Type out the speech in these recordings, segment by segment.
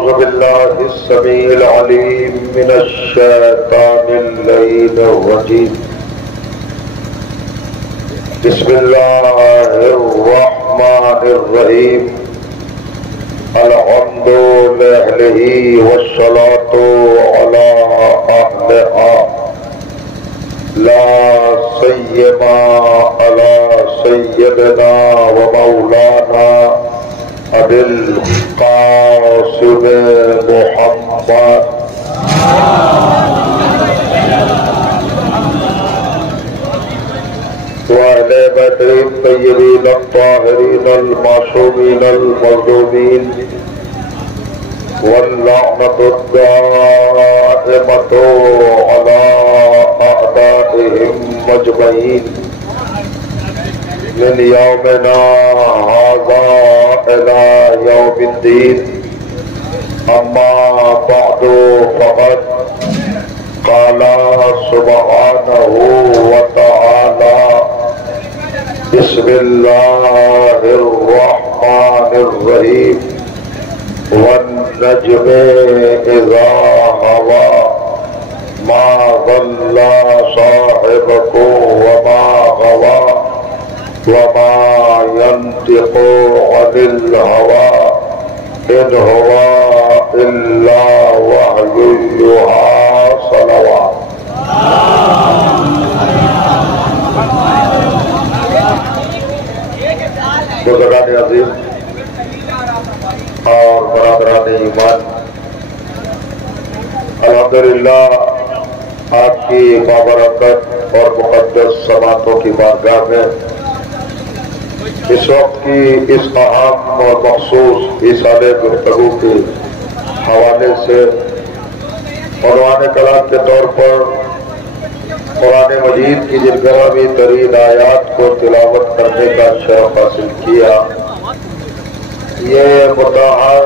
أعوذ بالله السميع العليم من الشيطان اللعين الرجيم. بسم الله الرحمن الرحيم. الحمد لله والصلاة على أهلها لا سيما على سيدنا ومولانا أبي القاسم محمد وعلى بيته الطيبين الطاهرين المعصومين المظلومين واللعنة الدائمة على أعدائهم أجمعين من يومنا هذا إلى يوم الدين. أما بعد فقد قال سبحانه وتعالى بسم الله الرحمن الرحيم والنجم إذا هوى ما ضل صاحبكم وما غوى وما ينطق عن الهوى إن هو إلا وحي يوحى. صلوات. بزرگان عظیم اور برادران ایمان، الحمدللہ آپ کی بابرکت اور مقدس سماعتوں کی بارگاہ میں اس وقت کی اس اہم اور مخصوص ایصال گفتگو کے حوالے سے عنوان کلام کے طور پر قرآن مجید کی جن گرامی ترین آیات کو تلاوت کرنے کا شرف حاصل کیا. یہ مطہر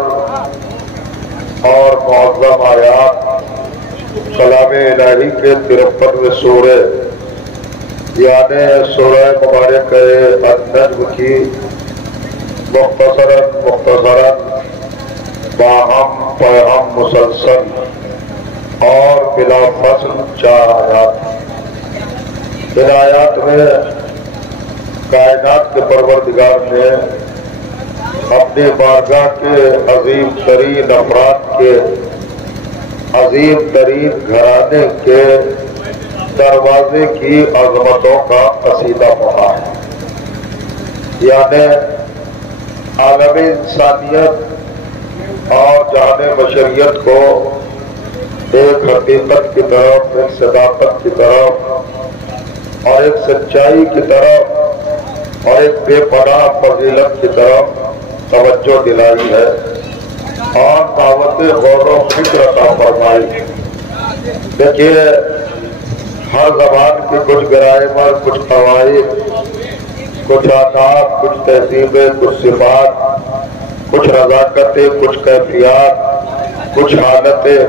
اور معظم آیات کلام الہی کے 53ویں سورہ یعنی سورہ مبارک النجم کی مختصراً باہم پیہم مسلسل اور بلا فصل 4 آیات. ان آیات میں کائنات کے پروردگار نے اپنی بارگاہ کے عظیم ترین افراد کے عظیم ترین گھرانے کے دروازے کی عظمتوں کا قصیدہ پڑھا ہے. یعنی عالم انسانیت اور جہان بشریت کو ایک حقیقت کی طرف، ایک صداقت کی طرف اور ایک سچائی کی طرف اور ایک بے پناہ فضیلت کی طرف توجہ دلائی ہے اور دعوت غور و فکر عطا فرمائی. دیکھیے، ہر زبان کی کچھ گرامر، کچھ قواعد، کچھ آداب، کچھ تہذیبیں، کچھ صفات، کچھ نزاکتیں، کچھ کیفیات، کچھ حالتیں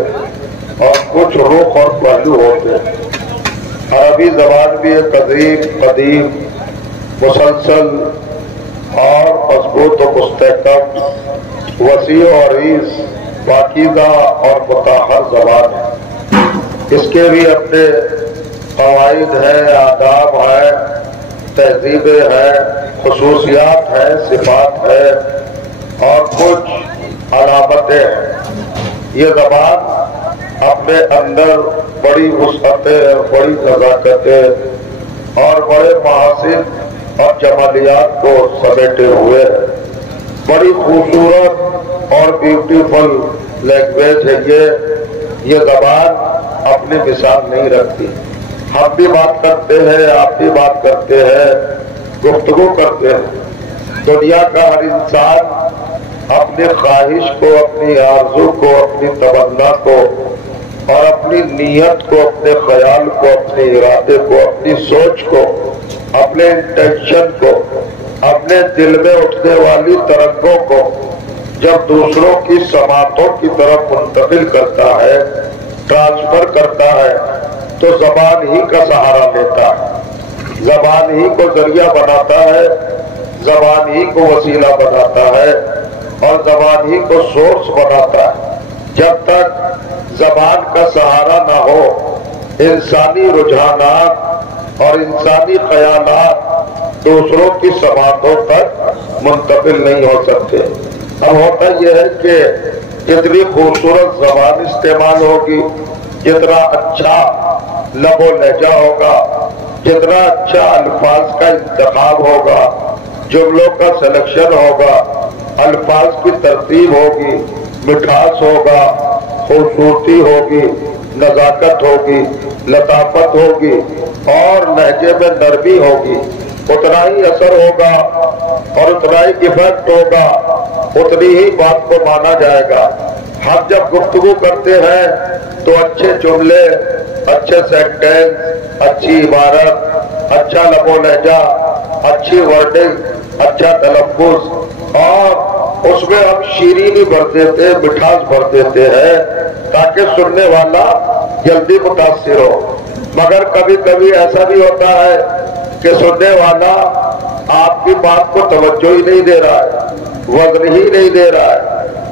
اور کچھ رخ اور پہلو ہوتے ہیں. عربی زبان بھی ایک عظیم، قدیم، مسلسل اور مضبوط و مستحکم، وسیع و عریض، پاکیزہ اور مطہر زبان ہے. اس کے بھی اپنے قواعد ہیں، آداب ہیں، تہذیبیں ہیں، خصوصیات ہیں، صفات ہیں اور کچھ علامتیں ہیں. یہ زبان اپنے اندر بڑی وسعتیں، بڑی نزاکتیں اور بڑے محاسن اور جمالیات کو سمیٹے ہوئے ہے. بڑی خوبصورت اور بیوٹیفل لینگویج ہے یہ زبان اپنی مثال نہیں رکھتی. ہم بھی بات کرتے ہیں، آپ بھی بات کرتے ہیں، گفتگو کرتے ہیں. دنیا کا ہر انسان اپنی خواہش کو، اپنی آرزو کو، اپنی تمنا کو اور اپنی نیت کو، اپنے خیال کو، اپنے ارادے کو، اپنی سوچ کو، اپنے انٹینشن کو، اپنے دل میں اٹھنے والی ترنگوں کو جب دوسروں کی سماعتوں کی طرف منتقل کرتا ہے، ٹرانسفر کرتا ہے، تو زبان ہی کا سہارا لیتا ہے، زبان ہی کو ذریعہ بناتا ہے، زبان ہی کو وسیلہ بناتا ہے اور زبان ہی کو سورس بناتا ہے. جب تک زبان کا سہارا نہ ہو انسانی رجحانات اور انسانی خیالات دوسروں کی سماعتوں تک منتقل نہیں ہو سکتے۔ اب ہوتا یہ ہے کہ جتنی خوبصورت زبان استعمال ہوگی، جتنا اچھا لب و لہجہ ہوگا، جتنا اچھا الفاظ کا انتخاب ہوگا، جملوں کا سلیکشن ہوگا، الفاظ کی ترتیب ہوگی، مٹھاس ہوگا، خوبصورتی ہوگی، نزاکت ہوگی، لطافت ہوگی اور لہجے میں نرمی ہوگی، اتنا ہی اثر ہوگا اور اتنا ہی ایفیکٹ ہوگا، اتنی ہی بات کو مانا جائے گا۔ ہم جب گفتگو کرتے ہیں تو اچھے جملے، اچھے سینٹینس، اچھی عبارت، اچھا لب و لہجہ، اچھی ورڈنگ، اچھا تلفظ اور اس میں ہم شیرینی بھر دیتے، مٹھاس بھر دیتے ہیں تاکہ سننے والا جلدی متاثر ہو۔ مگر کبھی کبھی ایسا بھی ہوتا ہے کہ سننے والا آپ کی بات کو توجہ ہی نہیں دے رہا ہے، وزن ہی نہیں دے رہا ہے،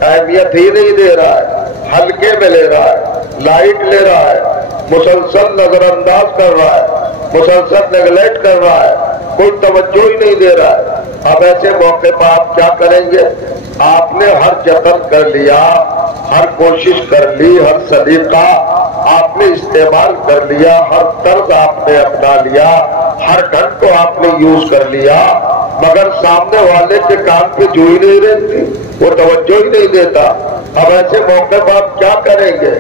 اہمیت ہی نہیں دے رہا ہے، ہلکے میں لے رہا ہے، لائٹ لے رہا ہے، مسلسل نظر انداز کر رہا ہے، مسلسل نیگلیکٹ کر رہا ہے، کوئی توجہ ہی نہیں دے رہا ہے۔ اب ایسے موقع پر آپ کیا کریں گے؟ آپ نے ہر جتن کر لیا، ہر کوشش کر لی، ہر سلیقہ آپ نے استعمال کر لیا، ہر طرز آپ نے اپنا لیا، ہر ڈھنگ کو آپ نے یوز کر لیا، مگر سامنے والے کے کان پہ جو ہی نہیں رہتی، وہ توجہ ہی نہیں دیتا۔ اب ایسے موقع پر آپ کیا کریں گے؟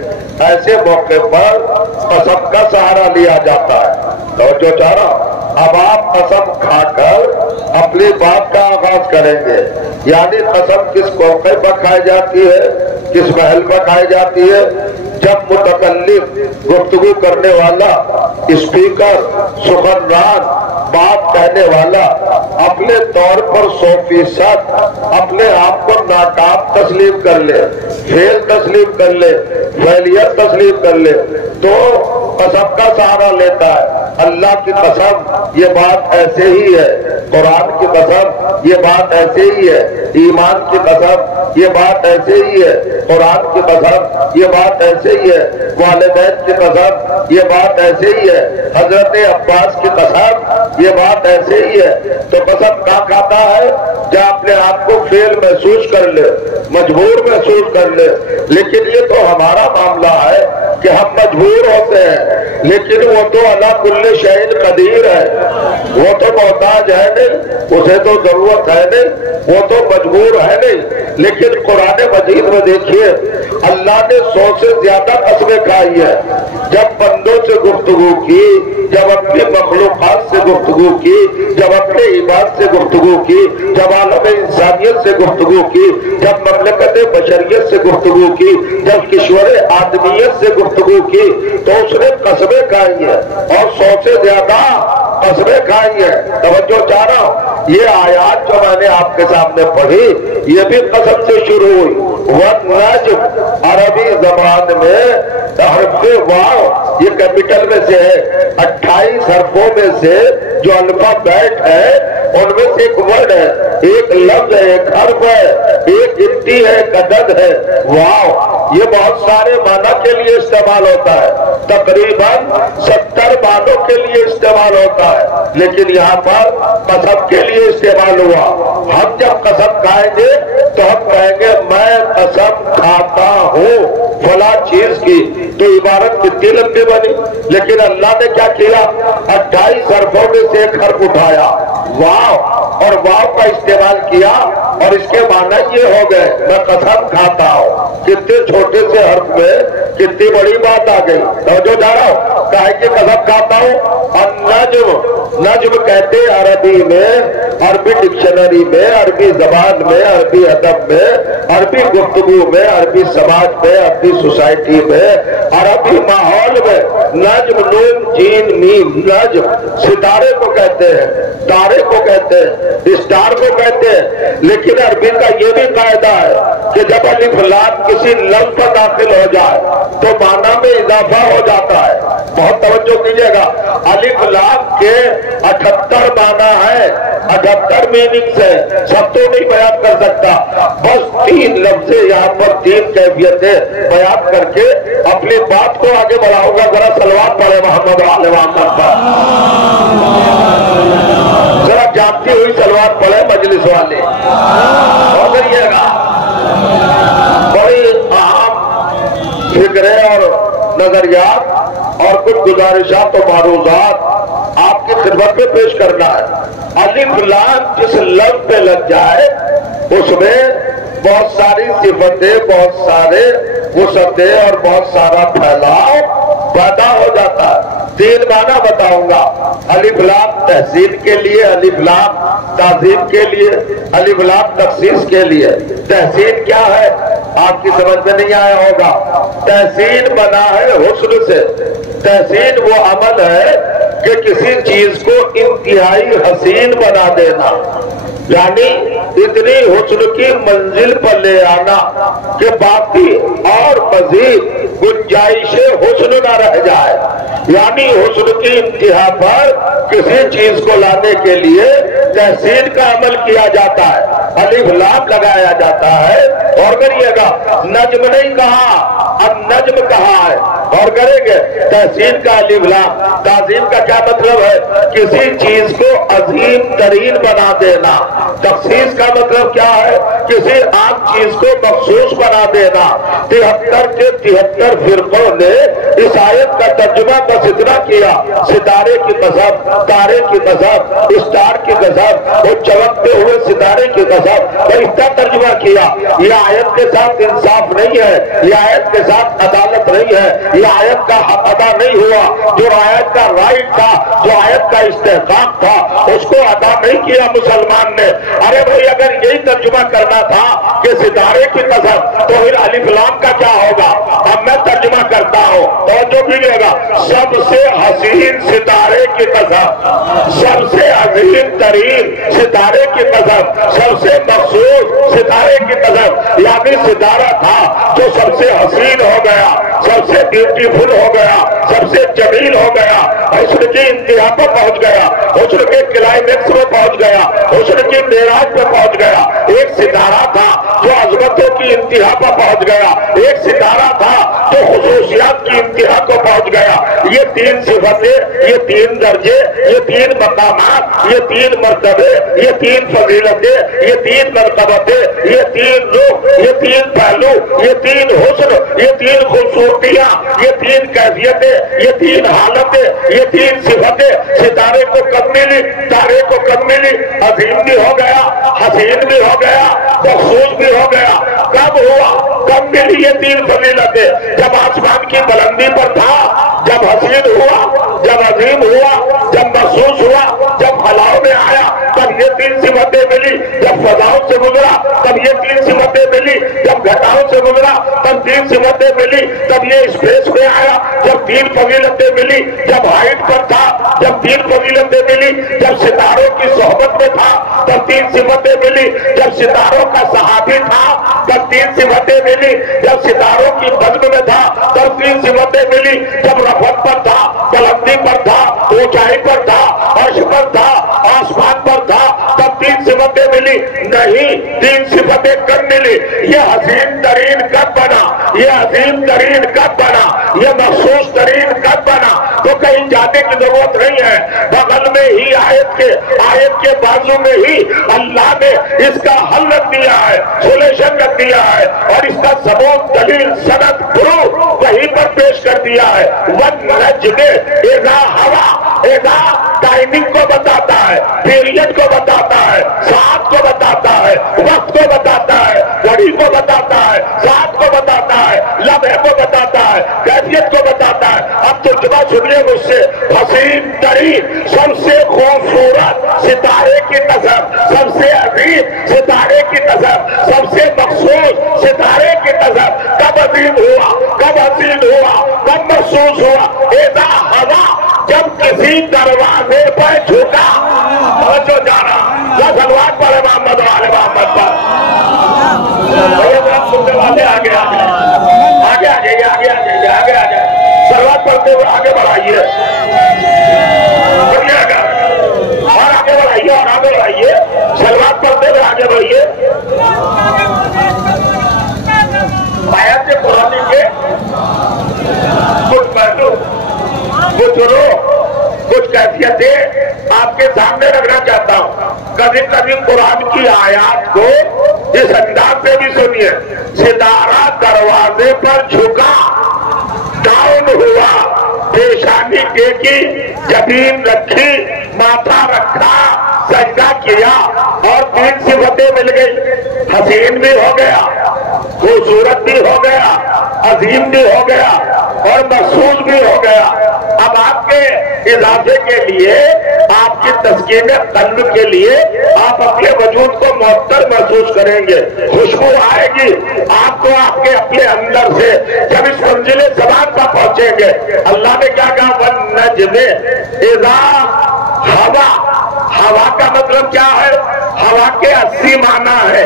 ایسے موقع پر قسم کا سہارا لیا جاتا ہے۔ توجہ چاہ رہا ہوں۔ اب آپ قسم کھا کر اپنی بات کا آغاز کریں گے، یعنی قسم کس موقع پر کھائی جاتی ہے، کس محل پر کھائی جاتی ہے؟ جب متکلم، گفتگو کرنے والا، اسپیکر، سخنران، بات کہنے والا اپنے طور پر 100% اپنے آپ کو ناکام تسلیم کر لے، فیل تسلیم کر لے، فیلیئر تسلیم کر لے تو قسم کا سہارا لیتا ہے۔ اللہ کی قسم یہ بات ایسے ہی ہے، قرآن کی قسم یہ بات ایسے ہی ہے، ایمان کی قسم یہ بات ایسے ہی ہے، قرآن کی قسم یہ بات ایسے ہی ہے، والدین کی قسم یہ بات ایسے ہی ہے، حضرت عباس کی قسم یہ بات ایسے ہی ہے۔ تو قسم کہاں کھاتا ہے؟ جب اپنے آپ کو فیل محسوس کر لے، مجبور محسوس کر لے۔ لیکن یہ تو ہمارا معاملہ ہے کہ ہم مجبور ہوتے ہیں، لیکن وہ تو علی کل شیء قدیر ہے، وہ تو محتاج ہے نہیں، اسے تو ضرورت ہے نہیں، وہ تو مجبور ہے نہیں۔ لیکن قرآن مجید میں دیکھیے اللہ نے 100 سے زیادہ قسمیں کھائی ہے۔ جب بندوں سے گفتگو کی، جب اپنی مخلوقات سے گفتگو کی، جب اپنے عباد سے گفتگو کی، جب عالم انسانیت سے گفتگو کی، جب مملکت بشریت سے گفتگو کی، جب کشور آدمیت سے گفتگو کی، تو اس نے قسمیں کھائی ہیں اور 100 سے زیادہ قسمیں کھائی ہیں۔ توجہ چاہ رہا ہوں، یہ آیات جو میں نے آپ کے سامنے پڑھی یہ بھی قسم سے شروع ہوئی۔ والنجم عربی زبان میں حرف واو یہ کیپٹل میں سے ہے، 28 حرفوں میں سے جو الفابیٹ ہے ان میں سے ایک ورڈ ہے، ایک لفظ ہے، ایک حرف ہے، ایک گنتی ہے، ایک عدد ہے۔ واو یہ بہت سارے معنی کے لیے استعمال ہوتا ہے، تقریباً 70 معنوں کے لیے استعمال ہوتا ہے، لیکن یہاں پر قسم کے لیے استعمال ہوا۔ ہم جب قسم کھائیں گے تو ہم کہیں گے میں قسم کھاتا ہوں فلاں چیز کی، تو عبارت کتنی لمبی بنی، لیکن اللہ نے کیا کیا؟ 28 حرفوں میں سے ایک حرف اٹھایا، واو، اور واو کا استعمال کیا اور اس کے معنی یہ ہو گئے میں قسم کھاتا ہوں۔ کتنے چھوٹے سے حرف میں کتنی بڑی بات آ گئی۔ توجہ جا رہا ہوں، کہا کہ قسم کھاتا ہوں۔ النجم، نجم کہتے عربی میں، عربی ڈکشنری میں، عربی زبان میں، عربی ادب میں، عربی گفتگو میں، عربی سماج میں، عربی سوسائٹی میں، عربی ماحول میں نجم، نون جین میم، نجم ستارے کو کہتے ہیں، تارے کو کہتے ہیں، اسٹار کو کہتے ہیں۔ لیکن عربی کا یہ بھی قاعدہ ہے کہ جب الف لام کسی لفظ پر داخل ہو جائے تو معنی میں اضافہ ہو جاتا ہے۔ بہت توجہ کیجیے گا، الف لام کے 78 معنی ہے، 78 میننگز ہے، سب تو نہیں بیان کر سکتا، بس تین لفظ یہاں پر تین کیفیتیں بیان کر کے اپنی بات کو آگے بڑھاؤں گا. ذرا صلوات پڑھے محمد وآل محمد پر. ذرا جانتی ہوئی صلوات پڑھے مجلس والے. اور کریے گا بڑی اہم فکریں اور نظریات اور کچھ گزارشات و معروضات آپ کی خدمت میں پیش کرنا ہے. الف لام جس لفظ پہ لگ جائے اس میں بہت ساری صفتیں، بہت سارے وسعتیں اور بہت سارا پھیلاؤ پیدا ہو جاتا ہے. تین معنی بتاؤں گا. الف لام تحسین کے لیے، الف لام تعظیم کے لیے، الف لام تخصیص کے لیے. تحسین کیا ہے آپ کی سمجھ میں نہیں آیا ہوگا. تحسین بنا ہے حسن سے. تحسین وہ عمل ہے کہ کسی چیز کو انتہائی حسین بنا دینا، یعنی اتنی حسن کی منزل پر لے آنا کہ باقی اور مزید گنجائش حسن نہ رہ جائے. یعنی حسن کی انتہا پر کسی چیز کو لانے کے لیے تحسین کا عمل کیا جاتا ہے، الف لام لگایا جاتا ہے. اور کریے گا نجم نہیں کہا، اب نجم کہا ہے. اور کریں گے تحسین کا الف لام. تعظیم کا کیا مطلب ہے؟ کسی چیز کو عظیم ترین بنا دینا. تخصیص کا مطلب کیا ہے؟ کسی عام چیز کو مخصوص بنا دینا. 73 کے 73 فرقوں نے اس آیت کا ترجمہ بس اتنا کیا: ستارے کی قسم، تارے کی قسم، اسٹار کی قسم، وہ چمکتے ہوئے ستارے کی قسم. اتنا ترجمہ کیا. یہ آیت کے ساتھ انصاف نہیں ہے، یہ آیت کے ساتھ عدالت نہیں ہے، یہ آیت کا حق ادا نہیں ہوا. جو آیت کا رائٹ تھا، جو آیت کا استحقاق تھا، اس کو ادا نہیں کیا مسلمان نے. ارے بھائی اگر یہی ترجمہ کرنا تھا کہ ستارے کی قسم، تو پھر الف لام کا کیا ہوگا؟ اب میں ترجمہ کرتا ہوں اور جو بھی لے گا: سب سے حسین ستارے کی قسم، سب سے عظیم ترین ستارے کی قسم، سب سے مخصوص ستارے کی قسم. یعنی ستارہ تھا جو سب سے حسین ہو گیا، سب سے بیوٹیفل ہو گیا، سب سے جمیل ہو گیا، حسن کی انتہا پر پہنچ گیا، حسن کے کلائمیکس میں پہنچ گیا، حسن کی معراج پہ پہنچ گیا. ایک ستارہ تھا جو عظمتوں کی انتہا پر پہنچ گیا، ایک ستارہ تھا جو خصوصیات کی انتہا کو پہنچ گیا. یہ تین صفتیں، یہ تین درجے، یہ تین مقامات، یہ تین مرتبے، یہ تین فضیلتیں، یہ تین مرتبتیں، یہ تین روح، یہ تین پہلو، یہ تین حسن، یہ تین خوبصورتیاں، یہ تین کیفیتیں، یہ تین حالتیں، یہ تین صفتیں ستارے کو کب ملی؟ تارے کو کب ملی؟ عظیم بھی ہو گیا، حسین بھی ہو گیا، مخصوص بھی ہو گیا. کب ہوا؟ کب ملی یہ تین فضیلتیں؟ جب آسمان کی بلندی پر تھا، جب حسین ہوا، جب عظیم ہوا، جب مخصوص ہوا، جب خلاؤں میں آیا تب یہ تین صفتیں ملی. جب فضاؤں سے گزرا تب یہ تین صفتیں ملی. جب گھٹاؤں سے گزرا تب تین صفتیں ملی. تب یہ اسپیس میں آیا جب تین فضیلتیں ملی. جب ہائٹ پر تھا جب تین فضیلتیں ملی. جب ستاروں کی صحبت میں تھا تب تین صفتیں ملی. جب ستاروں کا صحابی تھا تب تین صفتیں ملی. جب ستاروں کی بزم میں تھا تب تین صفتیں ملی. جب رفعت پر تھا، بلندی پر تھا، اونچائی پر تھا، عرش پر تھا، آسمان پر تھا، تب تین صفتیں ملی. نہیں، تین صفتیں کب ملی؟ یہ حسین ترین کب بنا؟ یہ عظیم ترین کب بنا؟ یہ مخصوص ترین کب بنا؟ تو کہیں جانے کی ضرورت نہیں ہے. بغل میں ہی آیت کے بازو میں ہی اللہ نے اس کا حل رکھ دیا ہے، سولوشن رکھ دیا ہے، اور اس کا ثبوت، دلیل، سند، پروف وہیں پر پیش کر دیا ہے. وَالنَّجْمِ إِذَا هَوَىٰ اذا ٹائمنگ کو بتاتا ہے، پیریڈ کو بتاتا ہے، ساعت کو بتاتا ہے، وقت کو بتاتا ہے، گھڑی کو بتاتا ہے، ساعت کو بتاتا ہے، لمحے کو بتاتا ہے، کیفیت کو بتاتا ہے. اب ترجمہ سنیے مجھ سے: حسین ترین، سب سے خوبصورت ستارے کی قسم، سب سے عظیم ستارے کی قسم، سب سے مخصوص ستارے کی قسم. کب عظیم ہوا، کب حسین ہوا، کب محسوس ہوا؟ اذا ہوا، جب کسی دروازے پر جھکا. جو جانا سلوات پر محمد والے محمد پر والے آگے آگے آگے آ جائیے، آگے آ جائیے، آگے آ جائیے. سلوات پڑھتے ہوئے آگے بڑھائیے اور آگے بڑھائیے اور آگے بڑھائیے. سلوات پڑھتے ہوئے آگے بڑھیے. کیفیتیں آپ کے سامنے رکھنا چاہتا ہوں. کبھی کبھی قرآن کی آیات کو اس انداز سے بھی سنیے. ستارہ دروازے پر جھکا، ڈاؤن ہوا، پیشانی ٹیکی، جبین رکھی، ماتھا رکھا، سجدہ کیا اور 3 صفتیں مل گئی. حسین بھی ہو گیا، خوبصورت بھی ہو گیا، عظیم بھی ہو گیا اور محسوس بھی ہو گیا. اب آپ کے اضافے کے لیے، آپ کی تسکین قلب کے لیے آپ اپنے وجود کو معطر محسوس کریں گے. خوشبو آئے گی آپ کو آپ کے اپنے اندر سے جب اس منزل زبان پر پہنچیں گے. اللہ نے کیا کہا؟ وَالنَّجْمِ اِذَا ہوا. ہوا کا مطلب کیا ہے؟ ہوا کے 80 معنی ہے،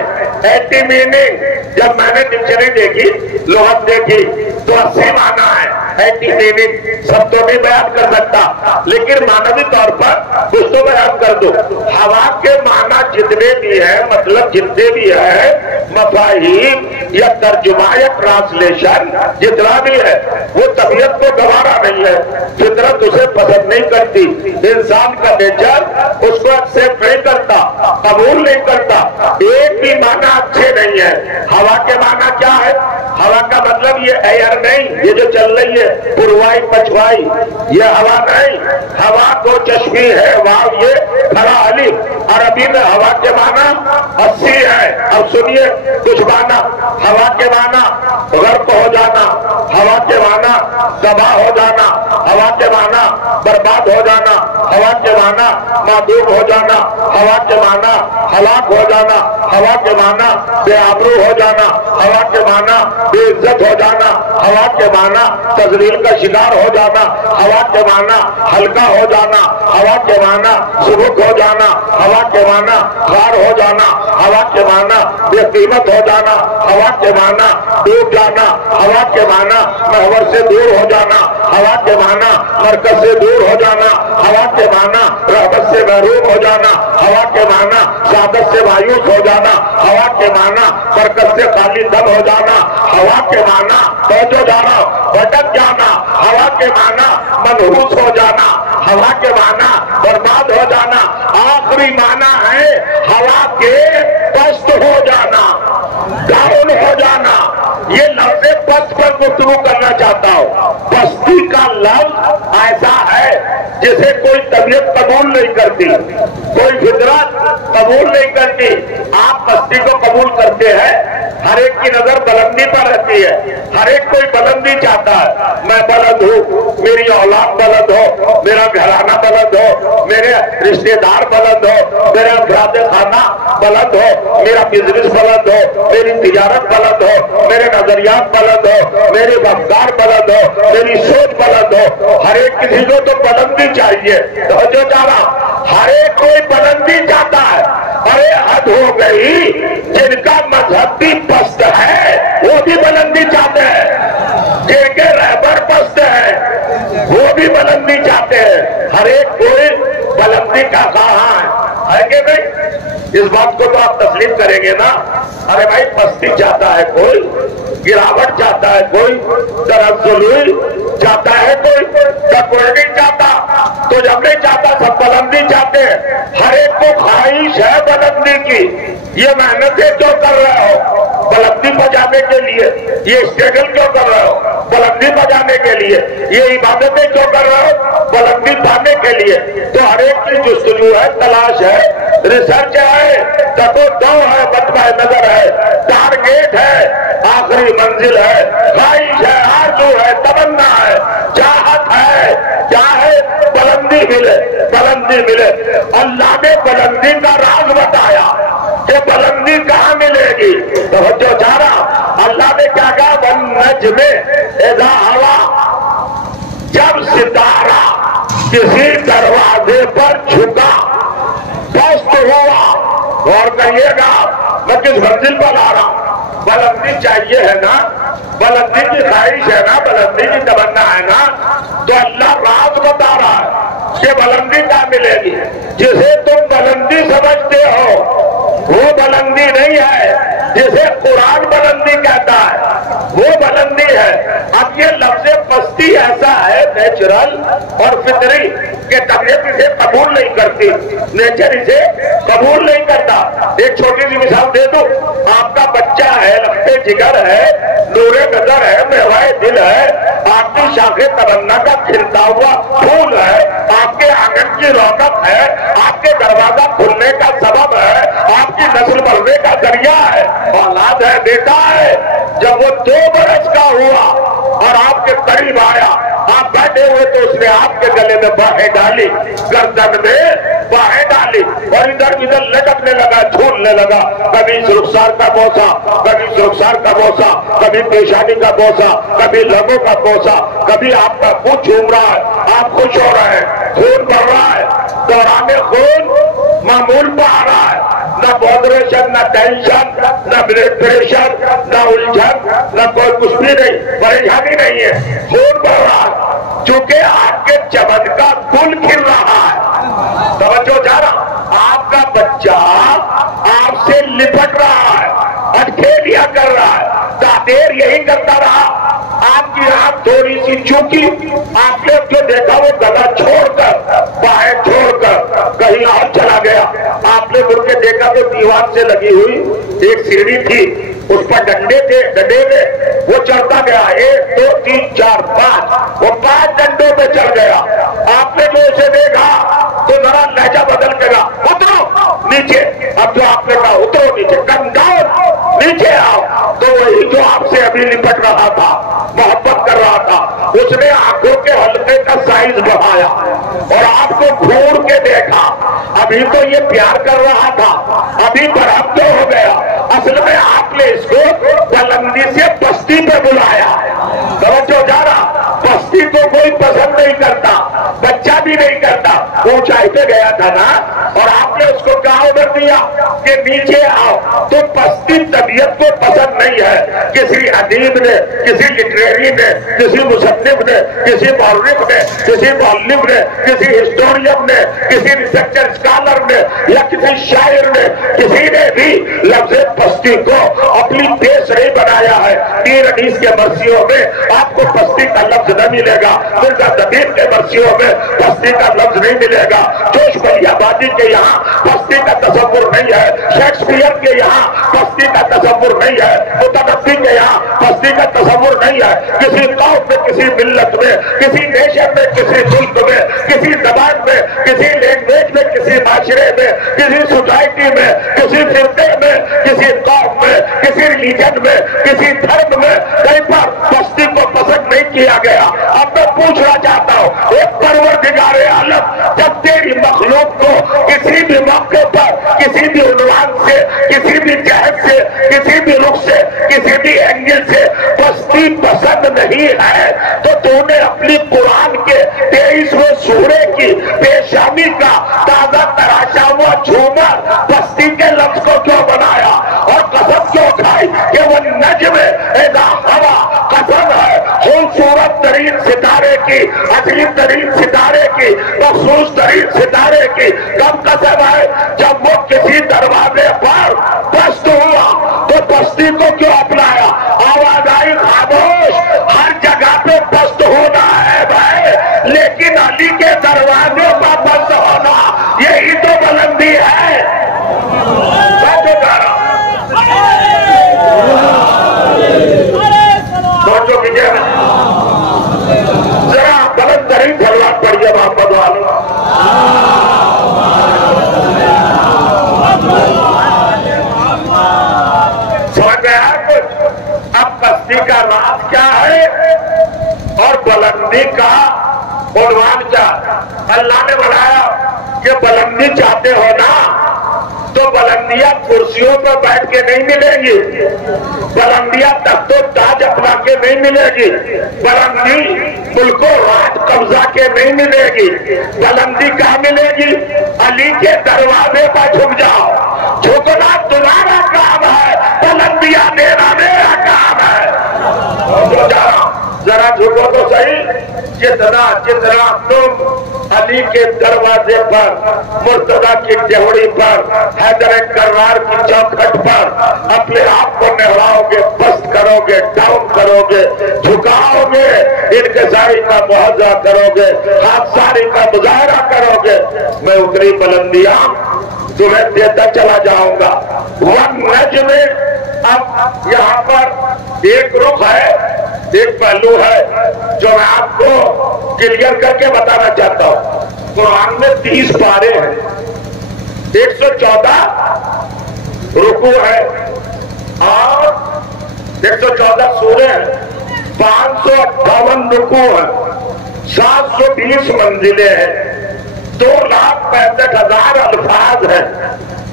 80 میننگ. جب میں نے ڈکشنری دیکھی، لغت دیکھی تو 80 معنی ہے، 80 میننگ. سب تو نہیں بیان کر سکتا لیکن معنوی طور پر کچھ تو بیان کر دو. ہوا کے معنی جتنے بھی ہیں، مطلب جتنے بھی ہیں، مفاہیم یا ترجمہ یا ٹرانسلیشن جتنا بھی ہے، وہ طبیعت کو گوارا نہیں ہے، فطرت اسے پسند نہیں کرتی. انسان کا نیچر اس کو ایکسپٹ نہیں کرتا، قبول نہیں کرتا. ایک بھی معنی اچھے نہیں ہے. ہوا کے معنی کیا ہے؟ ہوا کا مطلب یہ ایئر نہیں، یہ جو چل رہی ہے پروائی پچھوائی، یہ ہوا نہیں. ہوا کو چشمی ہے، واو یہ کھڑا الف. عربی میں ہوا کے معنی 80 ہے. اب سنیے کچھ معنی. ہوا کے معنی غرق ہو جانا، ہوا کے معنی تباہ ہو جانا، ہوا کے معنی برباد ہو جانا، ہوا کے معنی معدوم ہو جانا، ہوا کے معنی ہلاک ہو جانا، ہوا کے معنی بے آبرو ہو جانا، ہوا کے معنی بے عزت ہو جانا، ہوا کے معنی تذلیل کا شکار ہو جانا، ہوا کے معنی ہلکا ہو جانا، ہوا کے معنی سبک ہو جانا، ہوا کے معنی خار ہو جانا، ہوا کے معنی بے قیمت ہو جانا، ہوا کے معنی ڈوب جانا، ہوا کے معنی محور سے دور ہو جانا، ہوا کے معنی مرکز سے دور ہو جانا، ہوا کے معنی رحمت سے محروم ہو جانا، ہوا کے معنی سعادت سے مایوس ہو جانا، ہوا کے معنی برکت سے خالی دم ہو جانا، ہوا کے معنی پہنچو جانا، بھٹک جانا، ہوا کے معنی منحوس ہو جانا، ہوا کے معنی برباد ہو جانا. آخری معنی ہے ہوا کے پست ہو جانا، ڈاؤن ہو جانا. یہ لفظ پست پر گفتگو کرنا چاہتا ہوں. پستی کا لفظ ایسا ہے جسے کوئی طبیعت قبول نہیں کرتی، کوئی فطرت قبول نہیں کرتی. آپ پستی کو قبول کرتے ہیں، ہر ایک کی نظر بلندی پر رہتی ہے، ہر ایک کوئی بلندی چاہتا ہے. میں بلند ہوں، میری اولاد بلند ہو، میرا گھرانہ بلند ہو، میرے رشتے دار بلند ہو، میرا افراد خانہ بلند ہو، میرا بزنس بلند ہو، میری تجارت بلند ہو، میرے نظریات بلند ہو، میری رفتار بلند ہو، میری سوچ بلند ہو. ہر ایک کسی کو تو بلندی چاہیے. جو چاہا ہر ایک کوئی بلندی چاہتا ہے. ارے حد ہو گئی، جن کا مذہب بھی پست ہے وہ بھی بلندی چاہتے ہیں، جن کے رہبر پست ہے وہ بھی بلندی چاہتے ہیں. ہر ایک کوئی بلندی کا خواہاں ہے کہ نہیں؟ اس بات کو تو آپ تسلیم کریں گے نا. ارے بھائی پستی چاہتا ہے کوئی، گراوٹ چاہتا ہے کوئی، تنزل چاہتا ہے کوئی نہیں چاہتا. تو جب نہیں چاہتا سب بلندی چاہتے ہیں. ہر ایک کو خواہش ہے بلندی کی. یہ محنتیں کیوں کر رہے ہو؟ بلندی پہنچانے کے لیے. یہ اسٹرگل کیوں کر رہے ہو؟ بلندی پہنچانے کے لیے. یہ عبادتیں کیوں کر رہے ہو؟ بلندی پانے کے لیے. تو ہر ایک کی جستجو ہے، تلاش ہے، ریسرچ ہے، دو ہے، مطمع نظر ہے، ٹارگیٹ ہے، آخری منزل ہے، خواہش ہے، آرزو ہے، تمنا ہے، چاہت ہے. کیا ہے؟ بلندی ملے، بلندی ملے. اللہ نے بلندی کا راز بتایا کہ بلندی کہاں ملے گی. توجہ چارہ اللہ نے کیا کہا؟ وَالنَّجْمِ اِذَا هَوَىٰ. جب ستارہ کسی دروازے پر جھکا، پست ہوا. غور کریے گا میں کس منزل پر آ رہا ہوں. بلندی چاہیے ہے نا، بلندی کی خواہش ہے نا، بلندی کی تمنا ہے نا. تو اللہ راز بتا رہا ہے کہ بلندی کہاں ملے گی. جسے تم بلندی سمجھتے ہو وہ بلندی نہیں ہے. جسے قرآن بلندی کہتا ہے وہ بلندی ہے. اب یہ لفظ پستی ایسا ہے نیچرل اور فطری کہ طبیعت اسے قبول نہیں کرتی، نیچر اسے قبول نہیں کرتا۔ ایک چھوٹی سی مثال دے دوں، آپ کا بچہ ہے، لگتے جگر ہے، نور نظر ہے، میوائے دل ہے، آپ کی شاخ تمنا کا کھلتا ہوا پھول ہے، آپ کے آنگن کی رونق ہے، آپ کے دروازہ کھلنے کا سبب ہے، آپ کی نسل بڑھنے کا ذریعہ ہے، اولاد ہے، بیٹا ہے۔ جب وہ 2 برس کا ہوا اور آپ کے قریب آیا، آپ بیٹھے ہوئے تو اس نے آپ کے گلے میں باہیں ڈالی، گردن میں باہیں ڈالی اور ادھر ادھر لٹکنے لگا، جھولنے لگا، کبھی رخسار کا بوسہ، کبھی رخسار کا بوسہ، کبھی پیشانی کا بوسہ، کبھی لبوں کا بوسہ، کبھی آپ کا منہ چوم رہا ہے، آپ خوش ہو رہے ہیں، خون بڑھ رہا ہے، دوران خون معمول پہ آ رہا ہے، نہ بودریشن، نہ ٹینشن، نہ بلڈ پریشر، نہ الجھن، نہ کوئی کچھ بھی نہیں، پریشانی نہیں ہے، خون بڑھ رہا ہے، چونکہ آپ کے چمن کا گل کھل رہا ہے۔ توجہ جا رہا، آپ کا بچہ آپ سے لپٹ رہا ہے، اٹکھیلیاں کر رہا ہے، دیر یہی کرتا رہا، آپ کی آنکھ تھوڑی سی چوکی، آپ نے جو دیکھا وہ گلا چھوڑ کر، باہیں چھوڑ کر کہیں اور چلا گیا۔ آپ نے مڑ کے دیکھا تو دیوار سے لگی ہوئی ایک سیڑھی تھی، اس پر ڈنڈے تھے، ڈنڈے میں وہ چڑھتا گیا، 1 2 3 4 5، وہ 5 ڈنڈوں پہ چڑھ گیا۔ آپ نے جو اسے دیکھا تو ذرا لہجہ بدل کے کہا اترو نیچے، اب جو آپ نے کہا اترو نیچے، کم ڈاؤن، نیچے آؤ، تو وہی جو آپ سے ابھی لپٹ رہا تھا، محبت کر رہا تھا، اس نے آنکھوں کے حلقے کا سائز بڑھایا اور آپ کو گھور کے دیکھا۔ ابھی تو یہ پیار کر رہا تھا، ابھی برہم تو ہو گیا، اصل میں آپ نے اس کو بلندی سے پستی پہ بلایا۔ توجہ جا رہا، پستی کو کوئی پسند نہیں کرتا، بچہ بھی نہیں کرتا، اونچائی پہ گیا تھا نا، اور آپ نے اس کو کیا آرڈر دیا کہ نیچے آؤ، تو پستی طبیعت کو پسند نہیں ہے۔ کسی ادیب نے، کسی لٹریری نے، کسی مصنف نے، کسی مورخ نے، کسی مؤلف نے، کسی ہسٹورین نے، کسی ریسرچر اسکالر نے یا کسی شاعر نے، کسی نے بھی لفظ پستی کو اپنی بیس نہیں بنایا ہے۔ دین حدیث کے مرثیوں میں آپ کو پستی کا لفظ نہ ملے گا، مرزا طبیب کے مرثیوں میں پستی کا لفظ نہیں ملے گا، جوش بلی آبادی کے یہاں پستی کا تصور نہیں ہے، شیکسپیئر کے یہاں پستی کا تصور نہیں ہے، متنبی کے یہاں پستی کا تصور نہیں ہے۔ کسی قوم میں، کسی ملت میں، کسی نیشن میں، کسی ملک میں، کسی زبان میں، کسی لینگویج میں، کسی معاشرے میں، کسی سوسائٹی میں، کسی فرقے میں، کسی قوم میں، کسی ریلیجن میں، کسی دھرم میں کہیں پر پستی کو پسند نہیں کیا گیا۔ اب میں پوچھنا چاہتا ہوں، ایک پروردگار عالم جب تیری مخلوق کو کسی بھی موقع پر، کسی بھی عنوان سے، کسی بھی جہت سے، کسی بھی رخ سے، کسی بھی اینگل سے پستی پسند نہیں ہے، تو تو نے اپنی قرآن کے 23ویں سورے کی پیشانی کا تازہ تراشا ہوا جھومر پستی کے لفظ کو کیوں بنایا اور قسم کیوں کھائی کہ وہ نجم اذا ہوا، قسم ہے خوبصورت ترین ستارے کی، عظیم ترین ستارے کی، مخصوص ترین ستارے کی، کم قسم ہے جب وہ کسی دروازے پر پست ہوا تو پستی کو کیوں اپنایا؟ آواز آئی خاموش، ہر جگہ پہ پست ہونا ہے بھائی، لیکن علی کے دروازے پر پست ہونا یہی تو بلندی ہے۔ ذرا بلند ترین سلوات پڑھیے محمد والے۔ سمجھ میں آیا کچھ؟ اب پستی کا راز کیا ہے اور بلندی کا عنوان کیا؟ اللہ نے بنایا کہ بلندی چاہتے ہو نا تو بلندیاں کرسیوں پر بیٹھ کے نہیں ملے گی، بلندیاں تخت و تاج اپنا کے نہیں ملے گی، بلندی ملک و راج قبضہ کے نہیں ملے گی، بلندی کہاں ملے گی؟ علی کے دروازے پر جھک جاؤ، جھکنا تمہارا کام ہے، بلندیاں دینا میرا کام ہے۔ ذرا جھکو تو صحیح، جتنا تم علی کے دروازے پر، مرتضیٰ کی ڈیوڑی پر، حیدر کرار کی چوکھٹ پر اپنے آپ کو نہلاؤ گے، پست کرو کرو گے، ڈاؤن کرو گے، جھکاؤ گے، انکساری کا محاذہ کرو گے، خاکساری کا مظاہرہ کرو گے، میں اتنی بلندیاں تمہیں دیتا چلا جاؤں گا۔ والنجم، اب یہاں پر ایک رخ ہے، ایک پہلو ہے جو میں آپ کو کلیئر کر کے بتانا چاہتا ہوں۔ قرآن میں 30 پارے ہیں، 114 رکوع ہے اور 114 سورے ہیں، 558 رکوع ہیں، 720 منزلیں ہیں، 2,65,000 الفاظ ہیں،